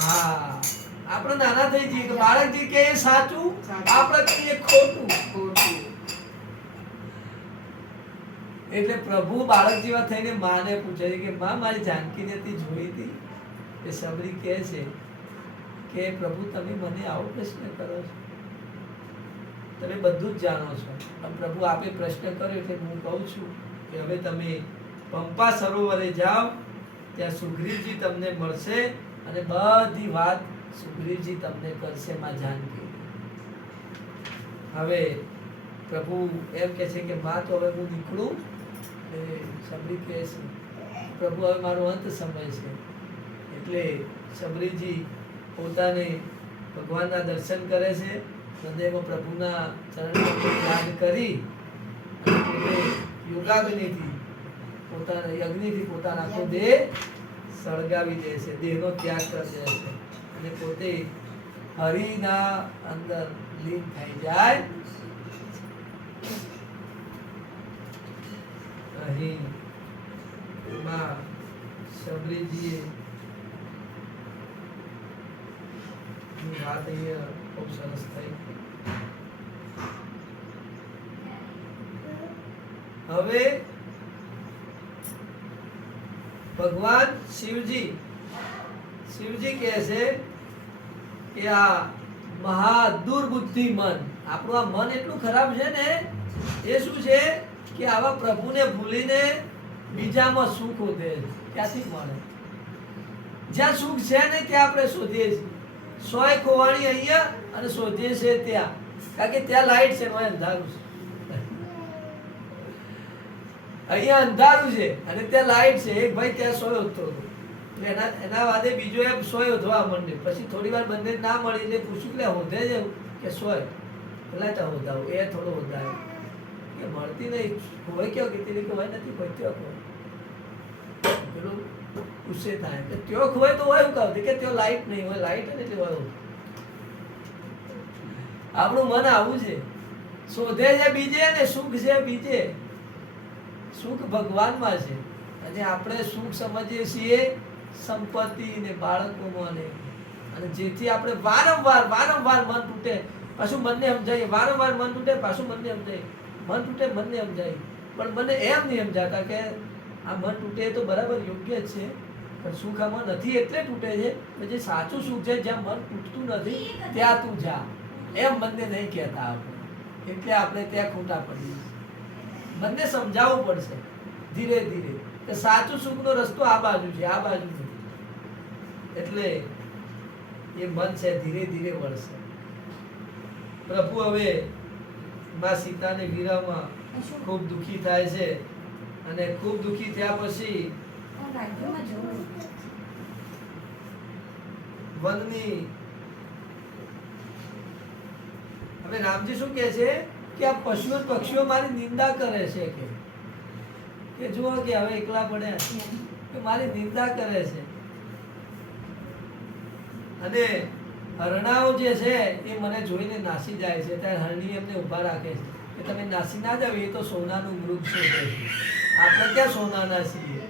હા, આપણે નાના થઈ જઈએ કે બાળક જે કે એ સાચું, આપણે કહીએ ખોટું. એટલે પ્રભુ બાળક જેવા થઈને માને પૂછે છે કે માં મારી જાનકીને તી જોઈ હતી? એ સબરી કહે છે કે પ્રભુ તમે મને આવો પ્રશ્ન કરો છો, તમે બધું જ જાણો છો. પણ પ્રભુ આપે પ્રશ્ન કર્યો એટલે હું કહું છું કે હવે તમે પંપા સરોવરે જાઓ, ત્યાં સુગ્રીવજી તમને મળશે અને બધી વાત સુગ્રીવજી તમને કરશે માં જાનકી. હવે પ્રભુ એમ કહે છે કે માં તો હવે હું નીકળું. સબરી કહે છે પ્રભુ હવે મારો અંત સમય છે. એટલે સબરીજી પોતાને ભગવાનના દર્શન કરે છે, હૃદયમાં પ્રભુના ચરણોને યાદ કરી પોતે યોગાગ્નિથી પોતાના યજ્ઞથી પોતાના આખો દેહ સળગાવી દે છે, દેહનો ત્યાગ કરી દે છે અને પોતે હરિના અંદર લીન થઈ જાય. અહીં માં સબરીજીએ વાત અહીંયા ખૂબ સરસ થઈ. હવે ભગવાન શિવજી કહે છે કે આ મહાદુર્બુદ્ધિ મન, આપણું આ મન એટલું ખરાબ છે ને, એ શું છે કે આવા પ્રભુને ભૂલીને બીજામાં સુખ શોધે. ક્યાંથી મળે? જ્યાં સુખ છે ને ત્યાં આપણે શોધીએ છીએ. સોય ખોવાણી અહીંયા અને શોધીએ છે ત્યાં, કારણ કે ત્યાં લાઈટ છે, અંધારું છે. અહીંયા અંધારું છે અને ત્યાં લાઈટ છે. એક ભાઈ ત્યાં સોય હોતો હતો, એના વાદે બીજો એમ સોય હોધવા માંડે. પછી થોડી વાર બંને ના મળી એટલે પૂછ્યું કે હોધે છે કે સોય? પેલા તો હોધાવું, એ થોડો હોધાયો કે મળતી નહીં. હોય કેવો કે તેની કે હોય નથી, કોઈ ત્યો હોય. પેલું ગુસ્સે થાય કે ત્યો હોય તો હોય કહું કે ત્યો લાઈટ નહીં હોય, લાઈટ એટલે હોય. આપણું મન આવું છે, શોધે છે બીજે ને સુખ છે બીજે. સુખ ભગવાનમાં છે અને આપણે સુખ સમજીએ છીએ સંપત્તિ ને બાળકોમાં ને, અને જેથી આપણે વારંવાર મન તૂટે પાછું મનને સમજાય, વારંવાર મન તૂટે પાછું મનને સમજાય, મન તૂટે મનને સમજાય. પણ મને એમ નહીં સમજાતા કે આ મન તૂટે તો બરાબર યોગ્ય જ છે, પણ સુખ આમાં નથી એટલે તૂટે છે. જે સાચું સુખ છે જ્યાં મન તૂટતું નથી ત્યાં તું જા, એમ મનને નહીં કહેતા આપણે. એટલે આપણે ત્યાં ખોટા પડીએ. મનને સમજાવવું પડશે ધીરે ધીરે કે સાચું સુખનો રસ્તો આ બાજુ છે, આ બાજુ નથી. એટલે એ મન છે ધીરે ધીરે વળશે. પ્રભુ હવે માં સીતાને વિરહમાં ખૂબ દુખી થાય છે અને ખૂબ દુખી થયા પછી વનની હવે રામજી શું કહે છે કે આ પશુઓ પક્ષીઓ મારી નિંદા કરે છે કે જુઓ કે હવે એકલા પડ્યા કે મારી નિંદા કરે છે. અને હરણાઓ જે છે એ મને જોઈને નાસી જાય છે. ત્યારે હરણી એમને ઊભા રાખે છે કે તમે નાસી ના જાવ, એ તો સોનાનું મૃગ છે, આપણે ક્યાં સોનાના છીએ.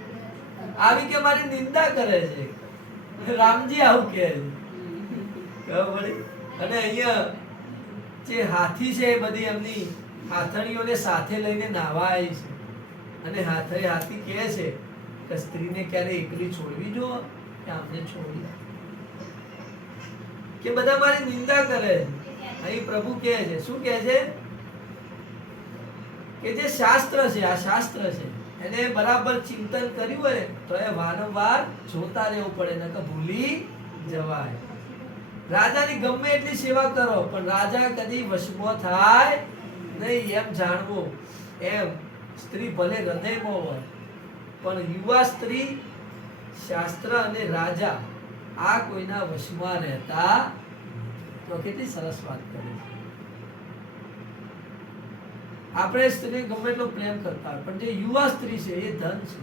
આવી કે મારી નિંદા કરે છે. રામજી આવું કહે છે. અને અહીંયા જે હાથી છે એ બધી એમની હાથણીઓને સાથે લઈને નાહવા આવી છે. અને હાથી કહે છે કે સ્ત્રીને ક્યારે એકલી છોડવી જો કે આમને છોડી, કે બધા મારી નિંદા કરે છે. અહીં પ્રભુ કહે છે, શું કહે છે કે જે શાસ્ત્ર છે, આ શાસ્ત્ર છે એને બરાબર ચિંતન કર્યું હોય તો એ વારંવાર જોતા રહેવું પડે, નકર ભૂલી જવાય. રાજાની ગમે એટલી સેવા કરો પણ રાજા કદી વશમાં થાય નહીં એમ જાણવું. એમ સ્ત્રી ભલે હૃદયમાં હોય પણ યુવા સ્ત્રી, શાસ્ત્ર અને રાજા આ કોઈના વશમાં રહેતા તો કેટલી સરસ વાત કરી છે. આપણે સ્ત્રીને ગમે એટલો પ્રેમ કરતા હોય, પણ જે યુવા સ્ત્રી છે એ ધન છે,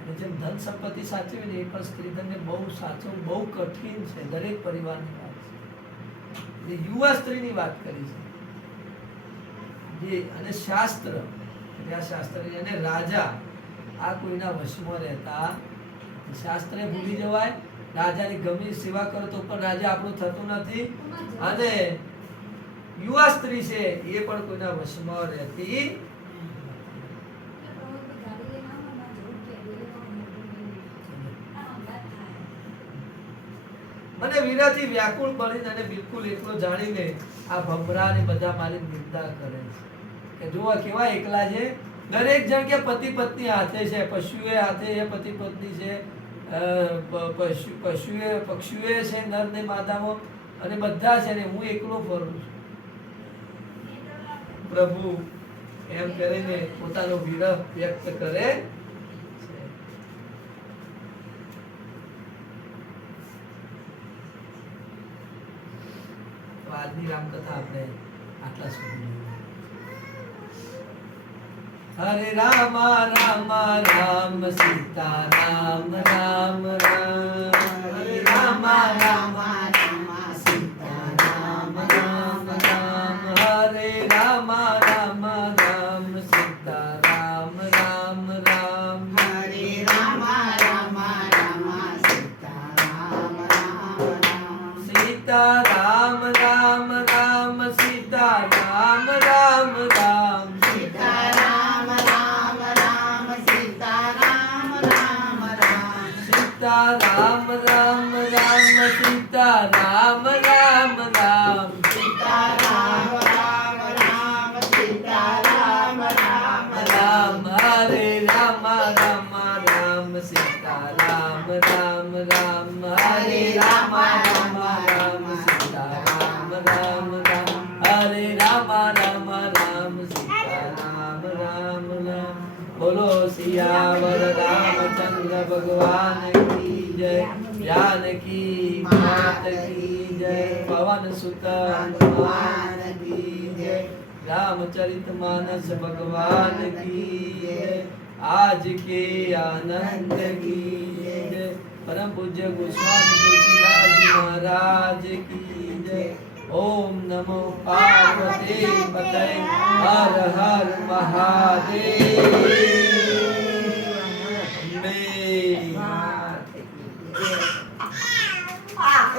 અને જેમ ધન સંપત્તિ સાચવી ને એ પણ સ્ત્રી ધનને બહુ સાચવવું બહુ કઠિન છે. દરેક પરિવારની વાત છે. એ યુવા સ્ત્રીની વાત કરી છે જે, અને શાસ્ત્ર એટલે આ શાસ્ત્ર અને રાજા આ કોઈના વશમાં રહેતા. શાસ્ત્રને ભૂલી જવાય, રાજાની ગમે સેવા કરો તો પણ રાજા આપણું થતું નથી, અને યુવા સ્ત્રી છે એ પણ કોઈના વશમાં રહેતી. મને વીરાથી વ્યાકુળ બનીને અને બિલકુલ એકલો જાણીને આ ભમરા ને બધા મારી નિંદા કરે છે કે જુઓ કેવા એકલા છે. દરેક જણ કે પતિ પત્ની હાથે છે, પશુએ હાથે છે, પતિ પત્ની છે, પક્ષીઓએ છે, નર ને માદાઓ, અને બધા છે ને હું એકલો ફરું છું. પ્રભુ એમ કરીને પોતાનો વિરહ વ્યક્ત કરે છે. તો આજની રામકથા આપણે આટલા સુધી. હરે રામ રામ રામ સીતા રામ રામ રામ. હરે રામ રામ સીતા રામ રામ રામ. હરે રામ રામ રામ સીતા રામ રામ રામ. હરે રામ સીતા રામ રામ. સીતા રામ રામ રામ સીતા રામ રામ રામ. સીતા રામ સીતા રામ રામ રામ. સીતા રામ રામ રામ સીતા રામ રામ રામ. સીતા રામ સીતા રામ રામ રામ. હરે રામ રામ રામ સીતા રામ રામ રામ. હરે રામ રામ રામ સીતા રામ રામ રામ. હરે રામ રામ રામ સીતા રામ રામ રામ. બોલો સિયાવર રામચंद्र भगवान की जय. जानकी मात की जय. पवन सुत हनुमान की जय. रामचरितमानस भगवान की जय. आज के आनंद की जय. परम पूज्य गोस्वामी तुलसीदास जी महाराज की जय. ओम नमो पार्वती पते. हर हर महादेव.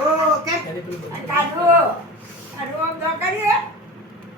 ઓકે કાઢો કાઢો આમ તો કરીએ